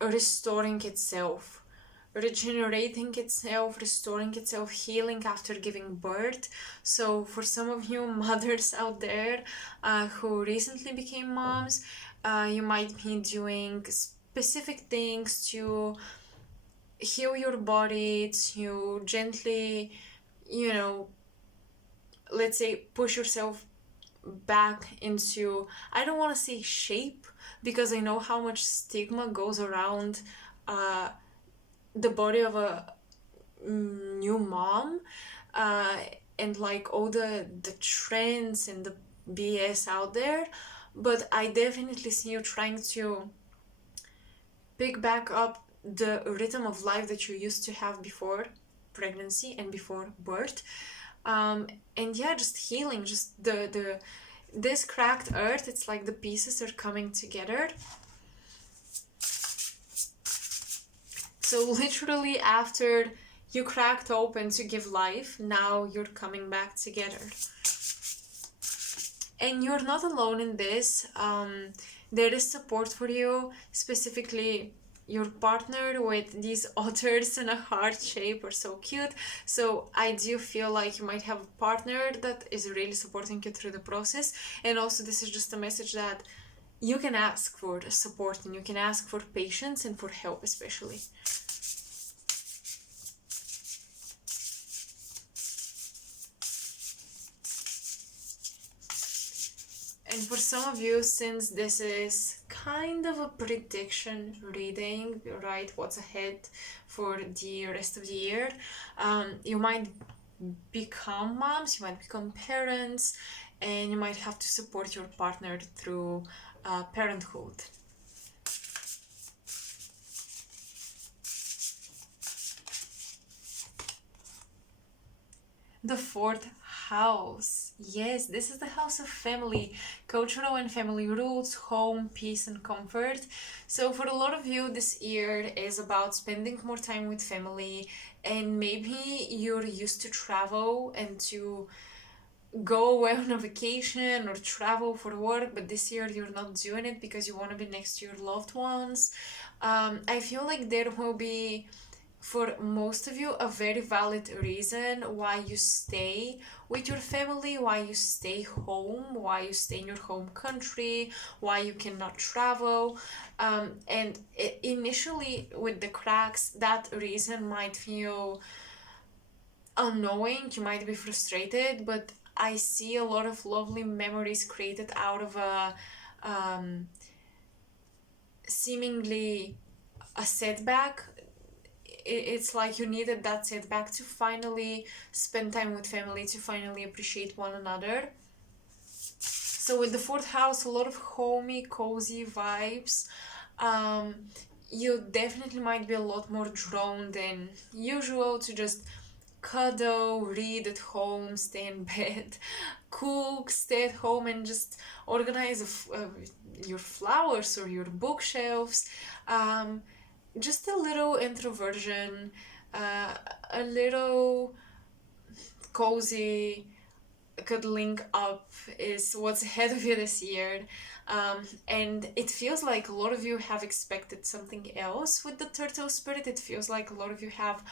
restoring itself, regenerating itself, restoring itself, healing after giving birth. So for some of you mothers out there who recently became moms, you might be doing specific things to heal your body, to gently, let's say, push yourself back into, I don't want to say shape, because I know how much stigma goes around the body of a new mom, and like all the trends and the BS out there. But I definitely see you trying to pick back up the rhythm of life that you used to have before pregnancy and before birth. And yeah, just healing, just the this cracked earth, it's like the pieces are coming together. So literally after you cracked open to give life, now you're coming back together. And you're not alone in this. There is support for you, specifically your partner with these otters in a heart shape are so cute. So I do feel like you might have a partner that is really supporting you through the process. And also this is just a message that you can ask for support and you can ask for patience and for help, especially. And for some of you, since this is kind of a prediction reading, right, what's ahead for the rest of the year, you might become moms, you might become parents, and you might have to support your partner through parenthood. The fourth house. Yes, this is the house of family, cultural and family roots, home, peace, and comfort. So, for a lot of you, this year is about spending more time with family, and maybe you're used to travel and to go away on a vacation or travel for work, but this year you're not doing it because you want to be next to your loved ones. I feel like there will be, for most of you, a very valid reason why you stay with your family, why you stay home, why you stay in your home country, why you cannot travel. And initially, with the cracks, that reason might feel annoying, you might be frustrated, but I see a lot of lovely memories created out of a seemingly a setback. It's like you needed that setback to finally spend time with family, to finally appreciate one another. So with the fourth house, a lot of homey, cozy vibes. You definitely might be a lot more drawn than usual to just cuddle, read at home, stay in bed, cook, stay at home, and just organize your flowers or your bookshelves. Just a little introversion, a little cozy cuddling up is what's ahead of you this year. And it feels like a lot of you have expected something else with the turtle spirit. It feels like a lot of you have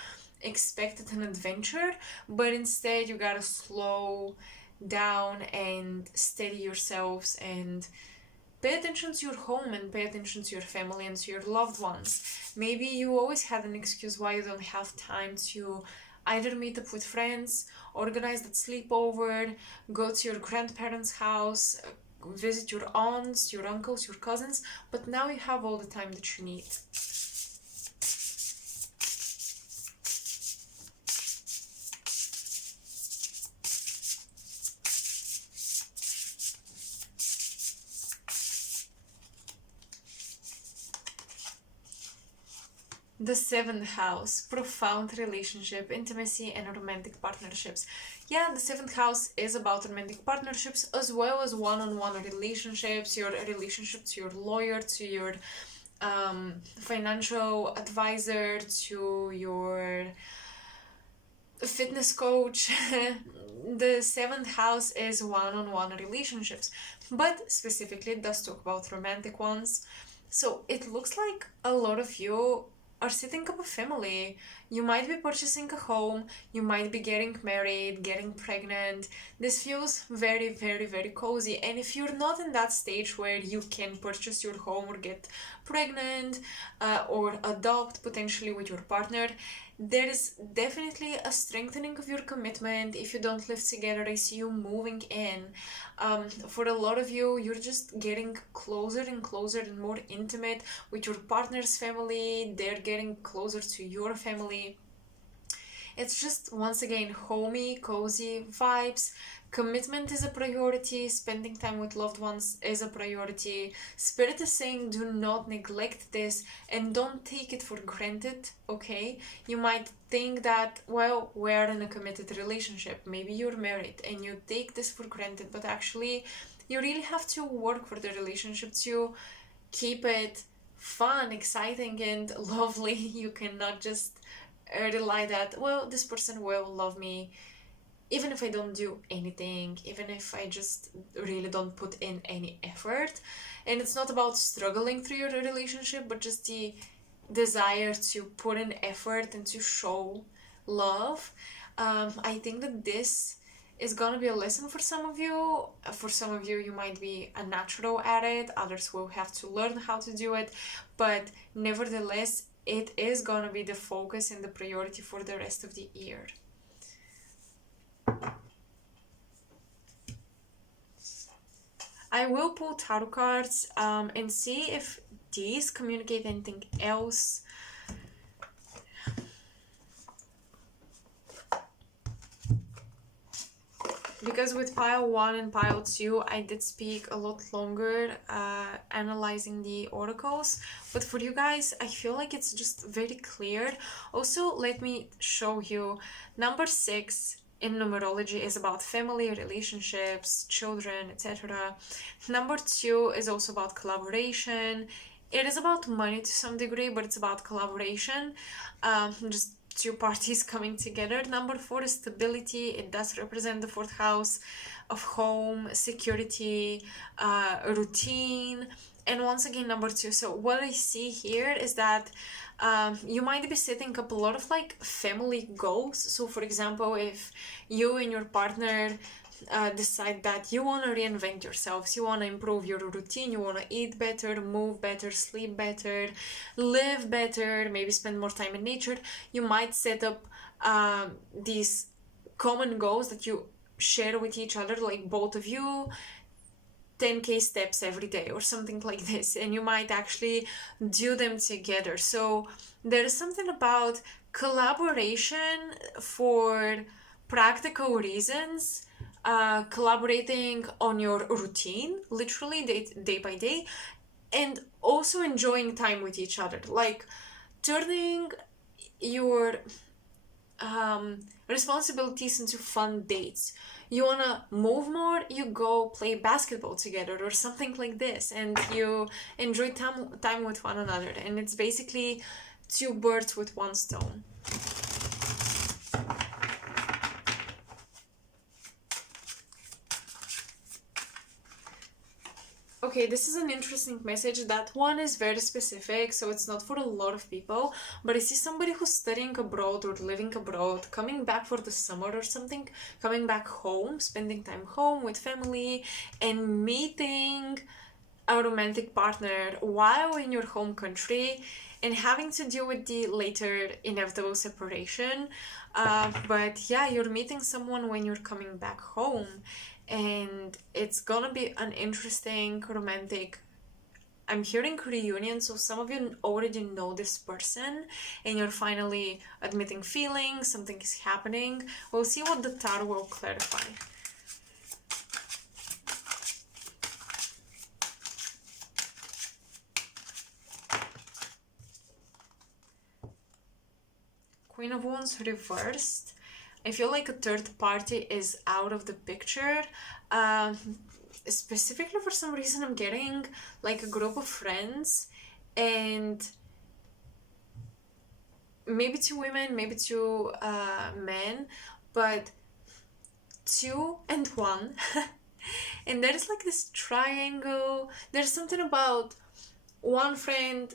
expected an adventure, but instead you gotta slow down and steady yourselves and pay attention to your home and pay attention to your family and to your loved ones. Maybe you always had an excuse why you don't have time to either meet up with friends, organize that sleepover, go to your grandparents' house, visit your aunts, your uncles, your cousins, but now you have all the time that you need. The seventh house, profound relationship, intimacy, and romantic partnerships. Yeah, the seventh house is about romantic partnerships as well as one-on-one relationships, your relationship to your lawyer, to your financial advisor, to your fitness coach. The seventh house is one-on-one relationships, but specifically it does talk about romantic ones. So it looks like a lot of you are setting up a family. You might be purchasing a home, you might be getting married, getting pregnant. This feels very, very, very cozy. And if you're not in that stage where you can purchase your home or get pregnant or adopt potentially with your partner, there is definitely a strengthening of your commitment. If you don't live together, I see you moving in. For a lot of you, you're just getting closer and closer and more intimate with your partner's family. They're getting closer to your family. It's just, once again, homey, cozy vibes. Commitment is a priority. Spending time with loved ones is a priority. Spirit is saying do not neglect this and don't take it for granted, okay? You might think that, well, we're in a committed relationship. Maybe you're married and you take this for granted, but actually, you really have to work for the relationship to keep it fun, exciting, and lovely. You cannot just rely that, well, this person will love me even if I don't do anything, even if I just really don't put in any effort. And it's not about struggling through your relationship, but just the desire to put in effort and to show love. I think that this is gonna be a lesson for some of you. For some of you, you might be a natural at it, others will have to learn how to do it, but nevertheless, it is gonna be the focus and the priority for the rest of the year. I will pull tarot cards and see if these communicate anything else. Because with pile 1 and pile 2, I did speak a lot longer analyzing the oracles. But for you guys, I feel like it's just very clear. Also, let me show you. Number 6 in numerology is about family, relationships, children, etc. Number 2 is also about collaboration. It is about money to some degree, but it's about collaboration. Just two parties coming together. Number 4 is stability. It does represent the fourth house of home, security, routine. And once again, number 2. So what I see here is that you might be setting up a lot of like family goals. So for example, if you and your partner decide that you want to reinvent yourselves, you want to improve your routine, you want to eat better, move better, sleep better, live better, maybe spend more time in nature, you might set up these common goals that you share with each other, like both of you 10k steps every day or something like this, and you might actually do them together. So there's something about collaboration for practical reasons, collaborating on your routine, literally day by day, and also enjoying time with each other, like turning your responsibilities into fun dates. You wanna move more, you go play basketball together or something like this, and you enjoy time with one another. And it's basically two birds with one stone. Okay, this is an interesting message. That one is very specific, so it's not for a lot of people, but I see somebody who's studying abroad or living abroad, coming back for the summer or something, coming back home, spending time home with family, and meeting a romantic partner while in your home country and having to deal with the later inevitable separation. But yeah, you're meeting someone when you're coming back home, and it's gonna be an interesting romantic, I'm hearing reunion, so some of you already know this person and you're finally admitting feelings, something is happening. We'll see what the tarot will clarify. Queen of Wands reversed. I feel like a third party is out of the picture. Um, Specifically for some reason I'm getting like a group of friends, and maybe two women, maybe two men, but two and one. And there's like this triangle. There's something about one friend.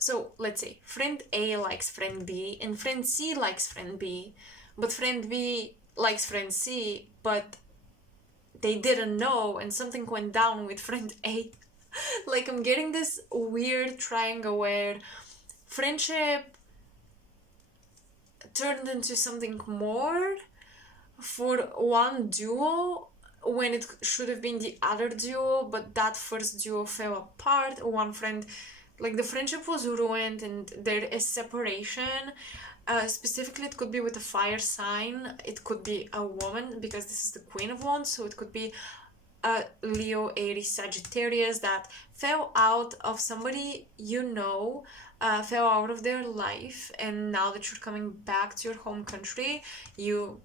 So let's say friend A likes friend B and friend C likes friend B, but friend B likes friend C, but they didn't know and something went down with friend A. Like I'm getting this weird triangle where friendship turned into something more for one duo when it should have been the other duo, but that first duo fell apart. One friend, like the friendship was ruined and there is separation. Specifically, it could be with a fire sign. It could be a woman because this is the Queen of Wands, so it could be a Leo, Aries, Sagittarius that fell out of somebody you know, fell out of their life, and now that you're coming back to your home country, you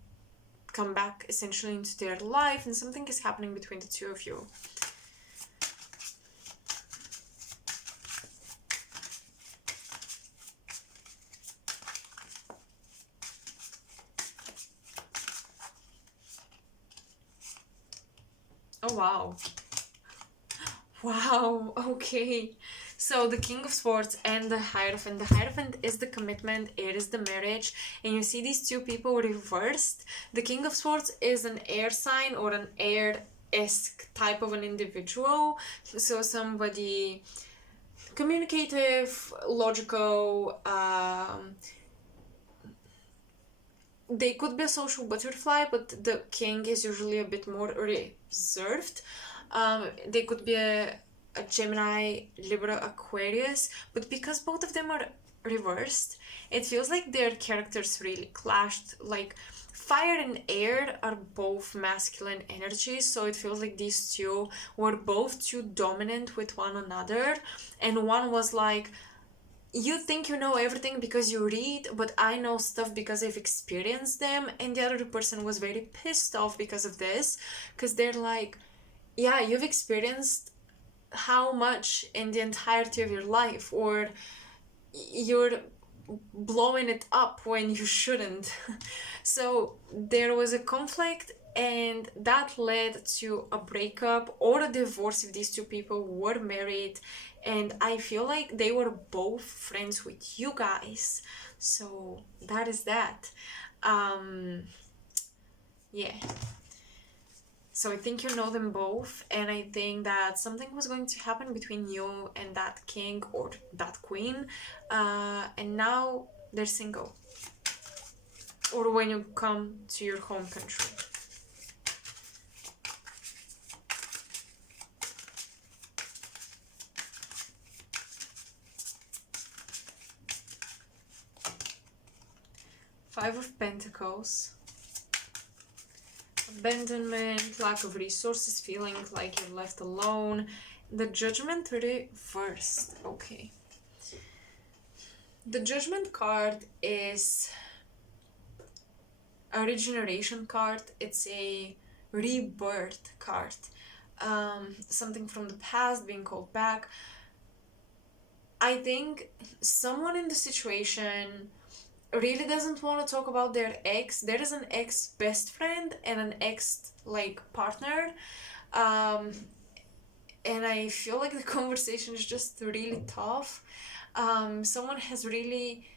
come back essentially into their life, and something is happening between the two of you. Oh, wow. Wow, okay. So the King of Swords and the Hierophant. The Hierophant is the commitment, it is the marriage, and you see these two people reversed. The King of Swords is an air sign or an air-esque type of an individual. So somebody communicative, logical, they could be a social butterfly, but the king is usually a bit more reserved. They could be a Gemini, Libra, Aquarius, but because both of them are reversed, it feels like their characters really clashed. Like fire and air are both masculine energies, so it feels like these two were both too dominant with one another, and one was like, you think you know everything because you read, but I know stuff because I've experienced them. And the other person was very pissed off because of this, because they're like, yeah, you've experienced how much in the entirety of your life, or you're blowing it up when you shouldn't. So there was a conflict, and that led to a breakup or a divorce if these two people were married. And I feel like they were both friends with you guys, so that is that. Yeah, so I think you know them both, and I think that something was going to happen between you and that king or that queen, and now they're single, or when you come to your home country. Five of Pentacles. Abandonment, lack of resources, feeling like you're left alone. The Judgment reversed. Okay. The Judgment card is a regeneration card. It's a rebirth card. Something from the past being called back. I think someone in the situation really doesn't want to talk about their ex. There is an ex best friend and an ex like partner, and I feel like the conversation is just really tough. Someone has really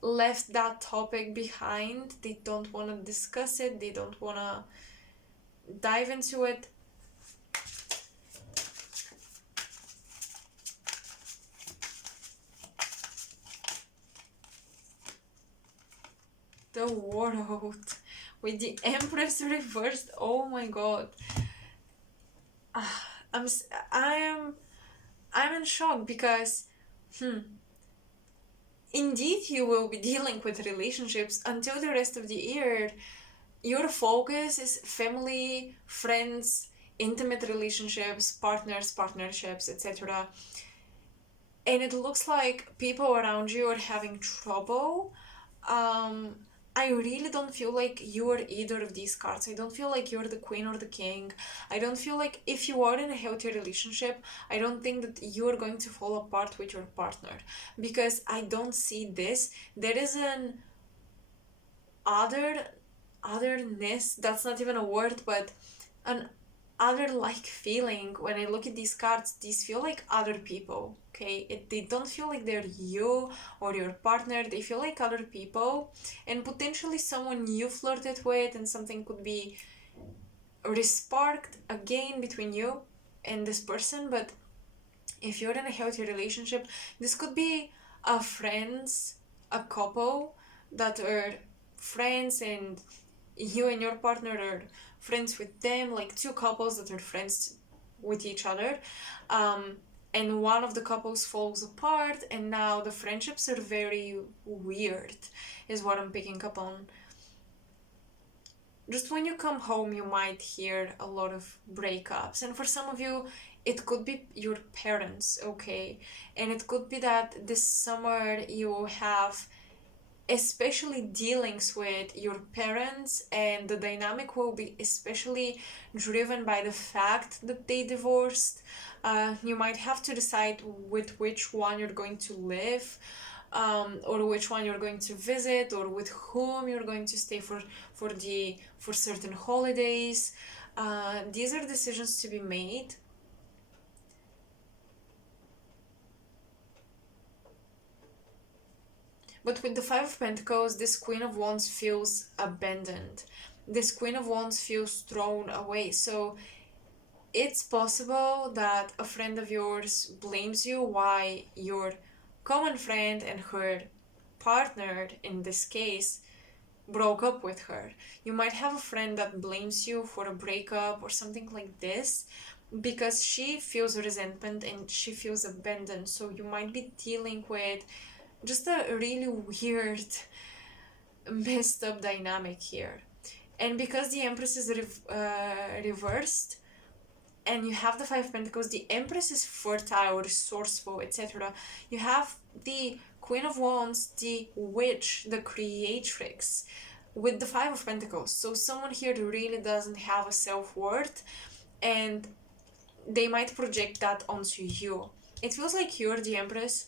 left that topic behind. They don't want to discuss it, they don't want to dive into it. The World with the Empress reversed. Oh my god. I'm in shock because indeed you will be dealing with relationships until the rest of the year. Your focus is family, friends, intimate relationships, partners, partnerships, etc. And it looks like people around you are having trouble I really don't feel like you are either of these cards. I don't feel like you're the queen or the king. I don't feel like if you are in a healthy relationship, I don't think that you are going to fall apart with your partner, because I don't see this. There is an other otherness, that's not even a word, but an other like feeling. When I look at these cards, these feel like other people. Okay, they don't feel like they're you or your partner. They feel like other people, and potentially someone you flirted with, and something could be resparked again between you and this person. But if you're in a healthy relationship, this could be a couple that are friends, and you and your partner are friends with them, like two couples that are friends with each other. Um, and one of the couples falls apart, and now the friendships are very weird, is what I'm picking up on. Just when you come home, you might hear a lot of breakups, and for some of you, it could be your parents, okay? And it could be that this summer you have especially dealings with your parents, and the dynamic will be especially driven by the fact that they divorced. You might have to decide with which one you're going to live, or which one you're going to visit, or with whom you're going to stay for certain holidays. These are decisions to be made. But with the Five of Pentacles, this Queen of Wands feels abandoned. This Queen of Wands feels thrown away. So it's possible that a friend of yours blames you why your common friend and her partner, in this case, broke up with her. You might have a friend that blames you for a breakup or something like this, because she feels resentment and she feels abandoned. So you might be dealing with just a really weird, messed up dynamic here. And because the Empress is reversed, and you have the Five of Pentacles, the Empress is fertile, resourceful, etc. You have the Queen of Wands, the Witch, the Creatrix, with the Five of Pentacles. So someone here really doesn't have a self-worth, and they might project that onto you. It feels like you're the Empress,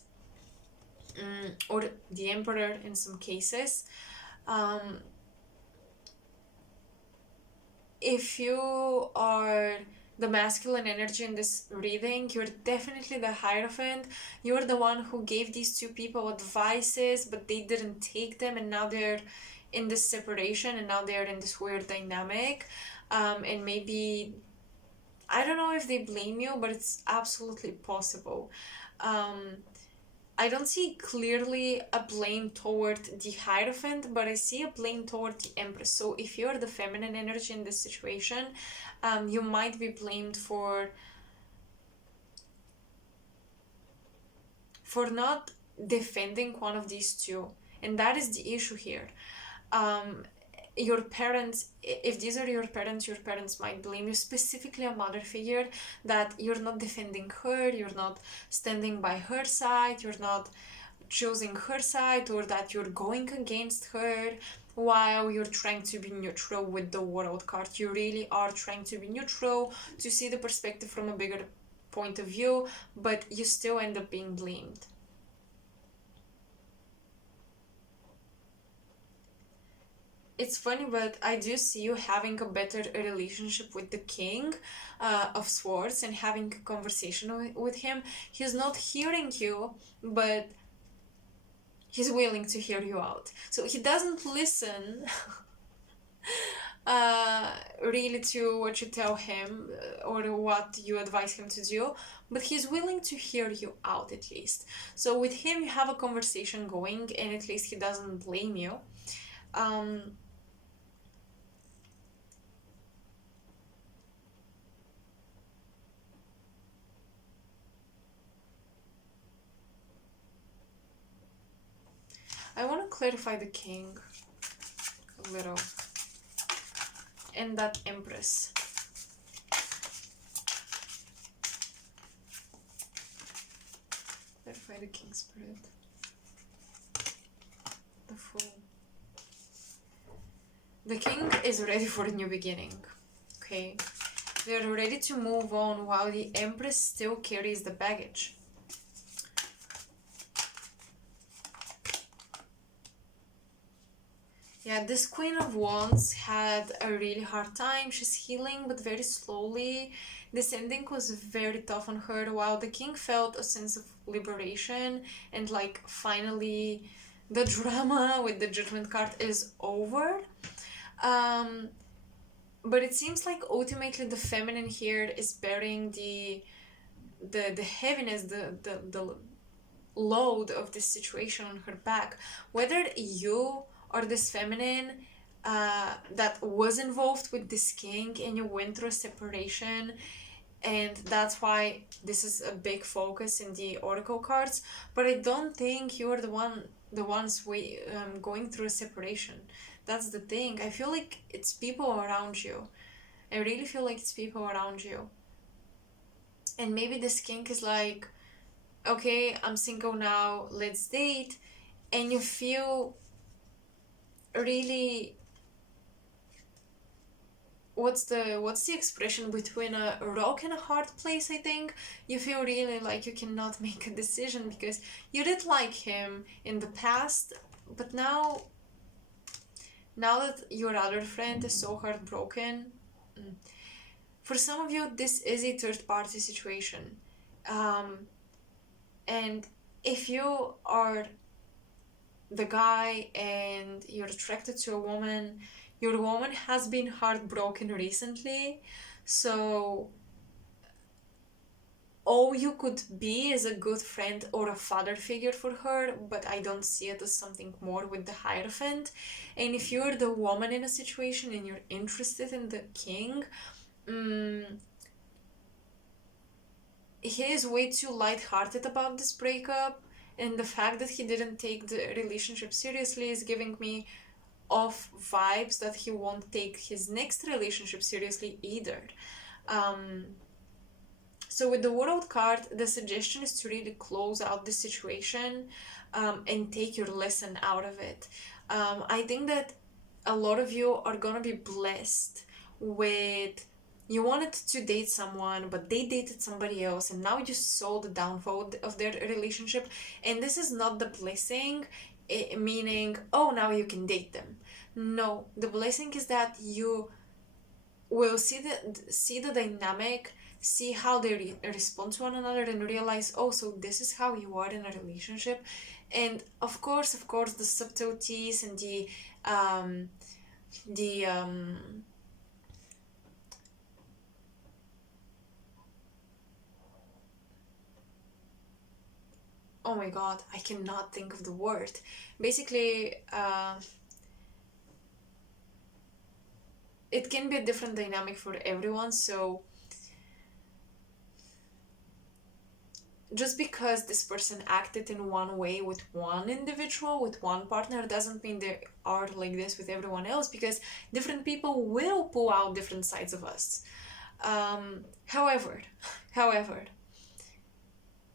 or the Emperor in some cases. If you are the masculine energy in this reading, you're definitely the Hierophant. You're the one who gave these two people advices, but they didn't take them, and now they're in this separation, and now they're in this weird dynamic. And maybe, I don't know if they blame you, but it's absolutely possible. I don't see clearly a blame toward the Hierophant, but I see a blame toward the Empress. So if you're the feminine energy in this situation, you might be blamed for not defending one of these two. And that is the issue here. Your parents, if these are your parents might blame you, specifically a mother figure, that you're not defending her, you're not standing by her side, you're not choosing her side, or that you're going against her while you're trying to be neutral with the World card. You really are trying to be neutral, to see the perspective from a bigger point of view, but you still end up being blamed. It's funny, but I do see you having a better relationship with the King of Swords, and having a conversation with him. He's not hearing you, but he's willing to hear you out. So he doesn't listen really to what you tell him, or what you advise him to do, but he's willing to hear you out at least. So with him, you have a conversation going, and at least he doesn't blame you. I want to clarify the King a little, and that Empress. Clarify the King Spirit. The the Fool. The king is ready for a new beginning. Okay. They're ready to move on while the empress still carries the baggage. Yeah, this Queen of Wands had a really hard time. She's healing, but very slowly. This ending was very tough on her, while the king felt a sense of liberation and like finally the drama with the Judgment card is over. But it seems like ultimately the feminine here is bearing the heaviness, the load of this situation on her back. Whether you or this feminine that was involved with this king and you went through a separation, and that's why this is a big focus in the oracle cards, but I don't think you're the ones going through a separation. That's the thing. I feel like it's people around you. I really feel like it's people around you. And maybe this king is like, okay, I'm single now, let's date. And you feel really, what's the expression, between a rock and a hard place, I think. You feel really like you cannot make a decision because you did like him in the past, but now that your other friend is so heartbroken. For some of you, this is a third party situation. And if you are the guy and you're attracted to a woman, your woman has been heartbroken recently, so all you could be is a good friend or a father figure for her, but I don't see it as something more with the Hierophant. And if you're the woman in a situation and you're interested in the king, he is way too lighthearted about this breakup, and the fact that he didn't take the relationship seriously is giving me off vibes that he won't take his next relationship seriously either. So with the World card, the suggestion is to really close out the situation and take your lesson out of it. I think that a lot of you are gonna be blessed with, you wanted to date someone but they dated somebody else and now you saw the downfall of their relationship, and this is not the blessing meaning, oh, now you can date them. No, the blessing is that you will see the dynamic, see how they respond to one another, and realize, oh, so this is how you are in a relationship. And of course the subtleties and the oh my god, I cannot think of the word. Basically, it can be a different dynamic for everyone, so just because this person acted in one way with one individual, with one partner, doesn't mean they are like this with everyone else, because different people will pull out different sides of us. However,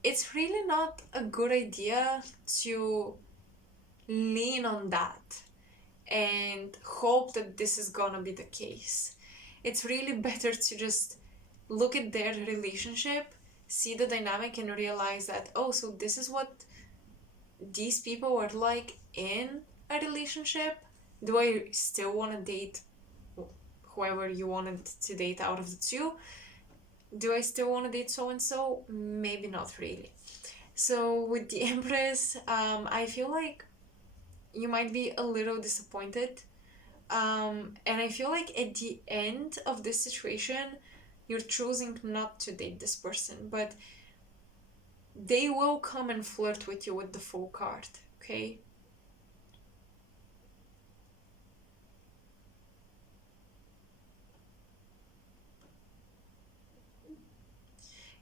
it's really not a good idea to lean on that and hope that this is gonna be the case. It's really better to just look at their relationship, see the dynamic, and realize that, oh, so this is what these people are like in a relationship. Do I still want to date whoever you wanted to date out of the two? Do I still want to date so and so? Maybe not really. So with the Empress, I feel like you might be a little disappointed. And I feel like at the end of this situation, you're choosing not to date this person, but they will come and flirt with you with the Fool card, okay?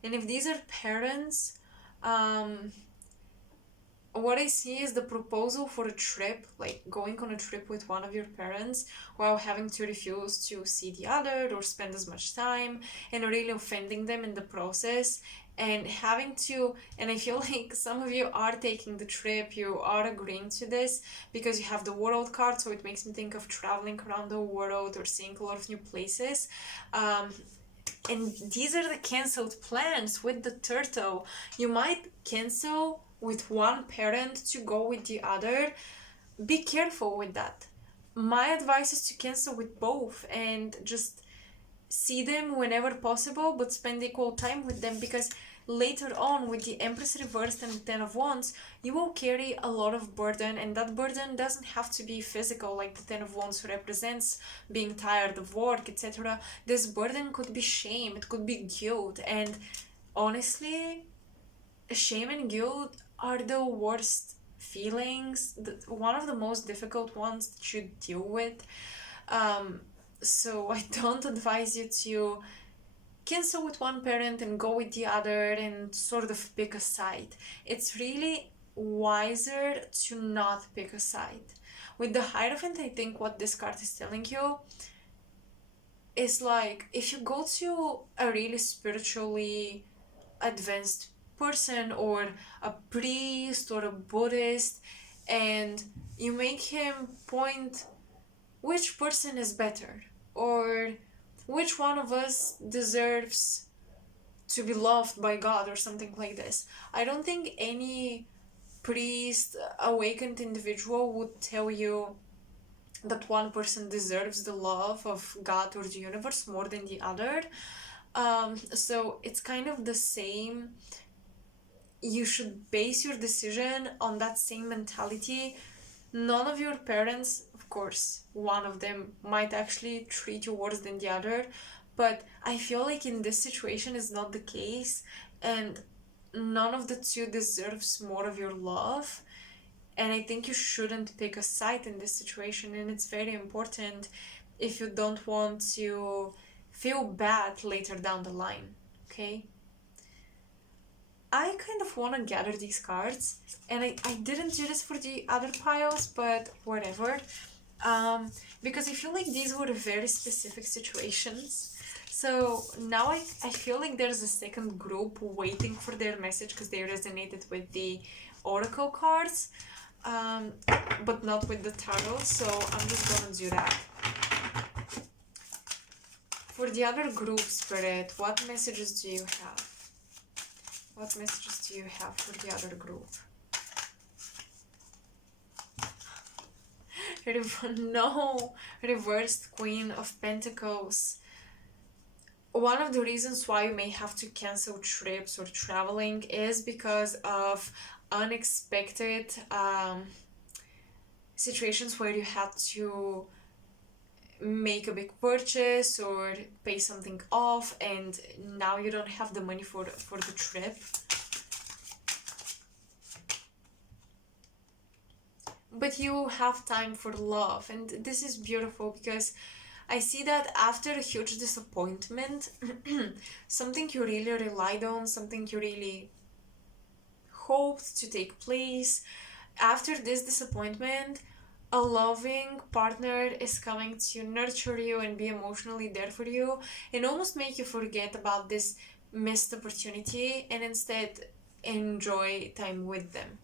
And if these are parents, what I see is the proposal for a trip, like going on a trip with one of your parents while having to refuse to see the other or spend as much time, and really offending them in the process, and having to, and I feel like some of you are taking the trip, you are agreeing to this because you have the world card, so it makes me think of traveling around the world or seeing a lot of new places. And these are the canceled plans with the turtle. You might cancel with one parent to go with the other. Be careful with that. My advice is to cancel with both and just see them whenever possible, but spend equal time with them, because later on with the Empress reversed and the Ten of Wands, you will carry a lot of burden, and that burden doesn't have to be physical, like the Ten of Wands represents being tired of work, etc. This burden could be shame, it could be guilt, and honestly, shame and guilt are the worst feelings, one of the most difficult ones that you deal with. So I don't advise you to cancel with one parent and go with the other and sort of pick a side. It's really wiser to not pick a side. With the Hierophant, I think what this card is telling you is like, if you go to a really spiritually advanced person or a priest or a Buddhist, and you make him point which person is better, or which one of us deserves to be loved by God or something like this. I don't think any priest, awakened individual would tell you that one person deserves the love of God or the universe more than the other. So it's kind of the same. You should base your decision on that same mentality. None of your parents, of course, one of them might actually treat you worse than the other, but I feel like in this situation is not the case, and none of the two deserves more of your love. And I think you shouldn't pick a side in this situation, and it's very important if you don't want to feel bad later down the line, okay? I kind of want to gather these cards, and I didn't do this for the other piles, but whatever, because I feel like these were very specific situations. So now I feel like there's a second group waiting for their message because they resonated with the oracle cards, but not with the tarot, so I'm just gonna do that. For the other group, Spirit, what messages do you have? What messages do you have for the other group? No, reversed Queen of Pentacles. One of the reasons why you may have to cancel trips or traveling is because of unexpected situations where you had to make a big purchase or pay something off, and now you don't have the money for the trip. But you have time for love, and this is beautiful because I see that after a huge disappointment, something you really relied on, something you really hoped to take place, after this disappointment, a loving partner is coming to nurture you and be emotionally there for you and almost make you forget about this missed opportunity and instead enjoy time with them.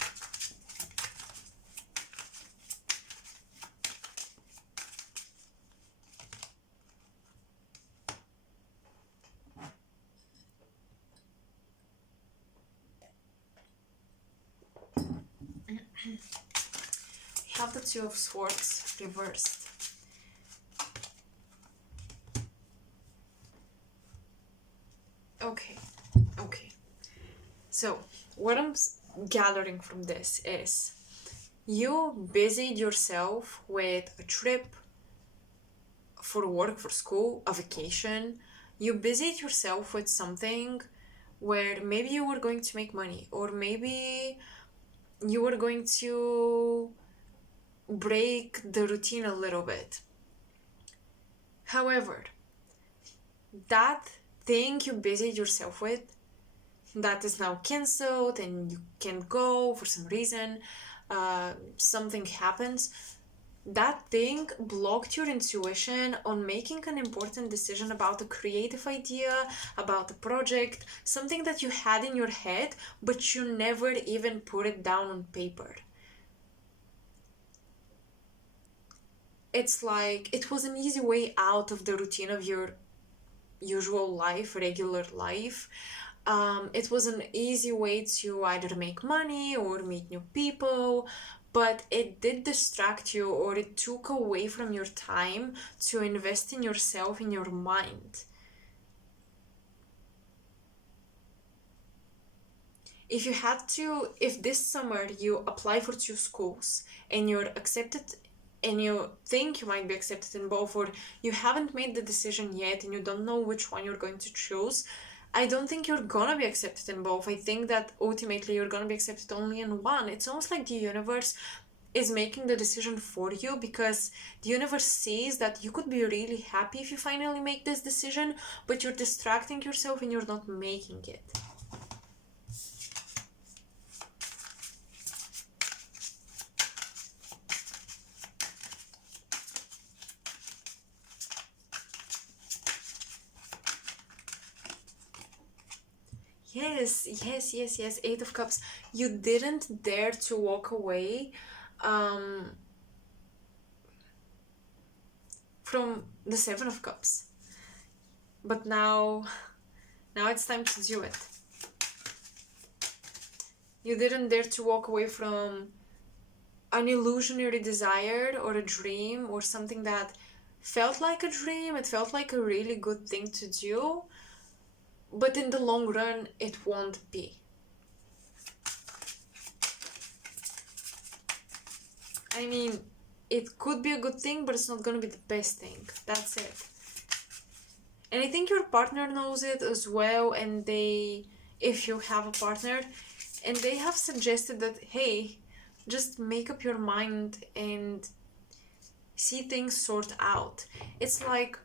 Have the Two of Swords reversed. Okay. So, what I'm gathering from this is you busied yourself with a trip for work, for school, a vacation. You busied yourself with something where maybe you were going to make money, or maybe you were going to break the routine a little bit. However, that thing you busied yourself with that is now cancelled and you can't go for some reason, something happens, that thing blocked your intuition on making an important decision about a creative idea, about a project, something that you had in your head, but you never even put it down on paper. It's like it was an easy way out of the routine of your usual life, regular life. It was an easy way to either make money or meet new people, but it did distract you, or it took away from your time to invest in yourself, in your mind. If this summer you apply for 2 schools and you're accepted and you think you might be accepted in both, or you haven't made the decision yet and you don't know which one you're going to choose, I don't think you're gonna be accepted in both. I think that ultimately you're gonna be accepted only in one. It's almost like the universe is making the decision for you, because the universe sees that you could be really happy if you finally make this decision, but you're distracting yourself and you're not making it. Yes. 8 of Cups. You didn't dare to walk away from the 7 of Cups. But now it's time to do it. You didn't dare to walk away from an illusionary desire or a dream or something that felt like a dream. It felt like a really good thing to do, but in the long run, it won't be. I mean, it could be a good thing, but it's not gonna be the best thing. That's it. And I think your partner knows it as well, and if you have a partner, and they have suggested that, hey, just make up your mind and see things sort out. It's like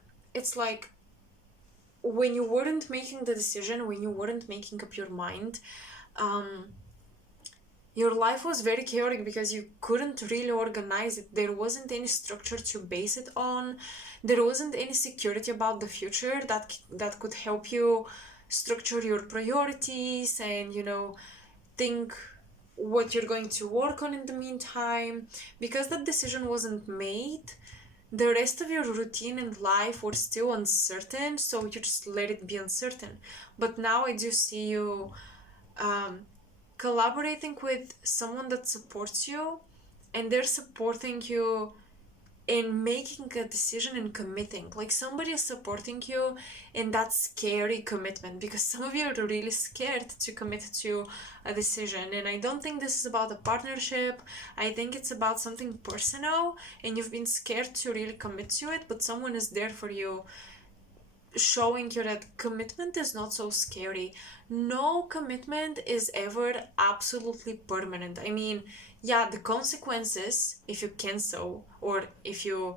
when you weren't making the decision, when you weren't making up your mind, your life was very chaotic because you couldn't really organize it. There wasn't any structure to base it on. There wasn't any security about the future that could help you structure your priorities and, think what you're going to work on in the meantime. Because that decision wasn't made, the rest of your routine and life were still uncertain, so you just let it be uncertain. But now I do see you collaborating with someone that supports you, and they're supporting you in making a decision and committing. Like, somebody is supporting you in that scary commitment, because some of you are really scared to commit to a decision. And I don't think this is about a partnership. I think it's about something personal, and you've been scared to really commit to it, but someone is there for you, showing you that commitment is not so scary. No commitment is ever absolutely permanent. I mean, yeah, the consequences, if you cancel or if you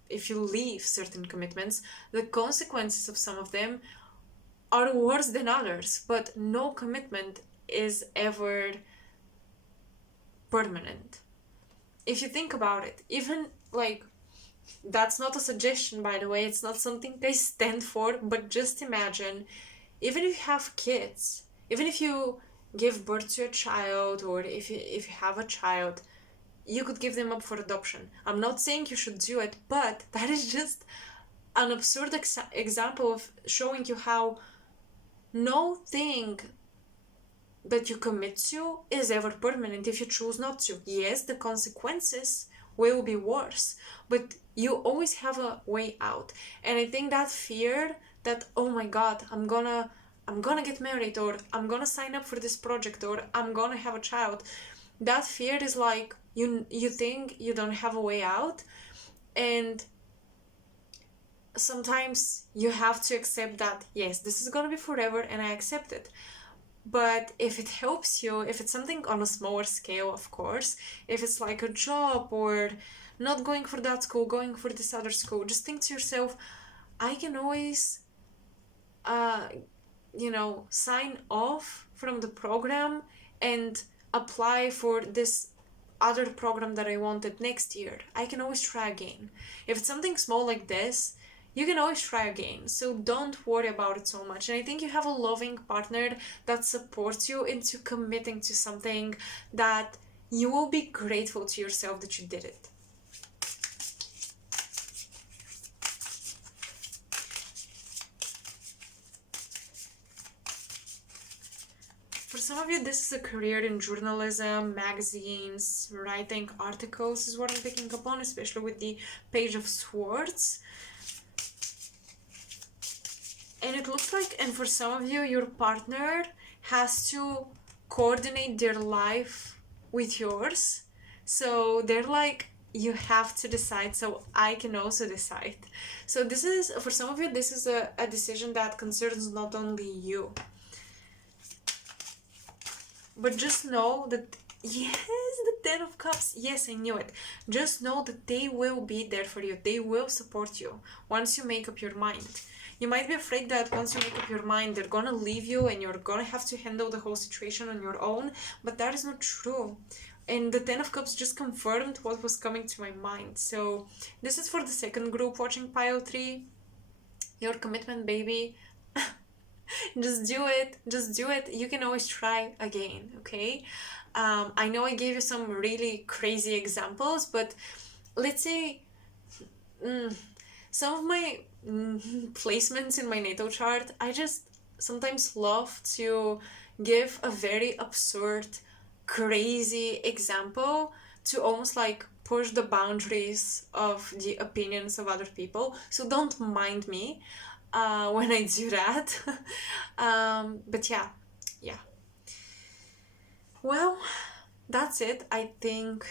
leave certain commitments, the consequences of some of them are worse than others, but no commitment is ever permanent. If you think about it, even like, that's not a suggestion, by the way, it's not something I stand for, but just imagine, even if you have kids, even if you give birth to a child, or if you have a child, you could give them up for adoption. I'm not saying you should do it, but that is just an absurd example of showing you how no thing that you commit to is ever permanent if you choose not to. Yes, the consequences will be worse, but you always have a way out. And I think that fear that, oh my god, I'm gonna get married, or I'm gonna sign up for this project, or I'm gonna have a child, that fear is like, you think you don't have a way out, and sometimes you have to accept that, yes, this is gonna be forever, and I accept it. But if it helps you, if it's something on a smaller scale, of course, if it's like a job or not going for that school, going for this other school, just think to yourself, I can always sign off from the program and apply for this other program that I wanted next year. I can always try again. If it's something small like this, you can always try again. So don't worry about it so much. And I think you have a loving partner that supports you into committing to something that you will be grateful to yourself that you did it. For some of you, this is a career in journalism, magazines, writing articles is what I'm picking up on, especially with the Page of Swords. And it looks like, and for some of you, your partner has to coordinate their life with yours. So they're like, you have to decide, so I can also decide. So this is, for some of you, this is a decision that concerns not only you. But just know that, yes, the Ten of Cups, yes, I knew it. Just know that they will be there for you. They will support you once you make up your mind. You might be afraid that once you make up your mind, they're gonna leave you and you're gonna have to handle the whole situation on your own, but that is not true. And the Ten of Cups just confirmed what was coming to my mind. So this is for the second group watching pile 3. Your commitment, baby. Just do it. You can always try again, okay? I know I gave you some really crazy examples, but let's say some of my placements in my natal chart, I just sometimes love to give a very absurd, crazy example to almost like push the boundaries of the opinions of other people. So don't mind me when I do that. But yeah. Well, that's it. I think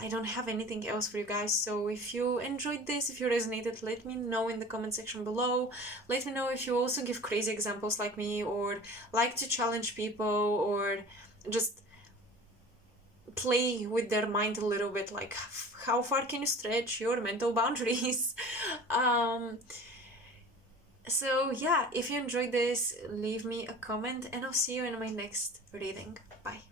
I don't have anything else for you guys. So if you enjoyed this, if you resonated, let me know in the comment section below. Let me know if you also give crazy examples like me, or like to challenge people, or just play with their mind a little bit, like how far can you stretch your mental boundaries. So yeah, if you enjoyed this, leave me a comment and I'll see you in my next reading. Bye.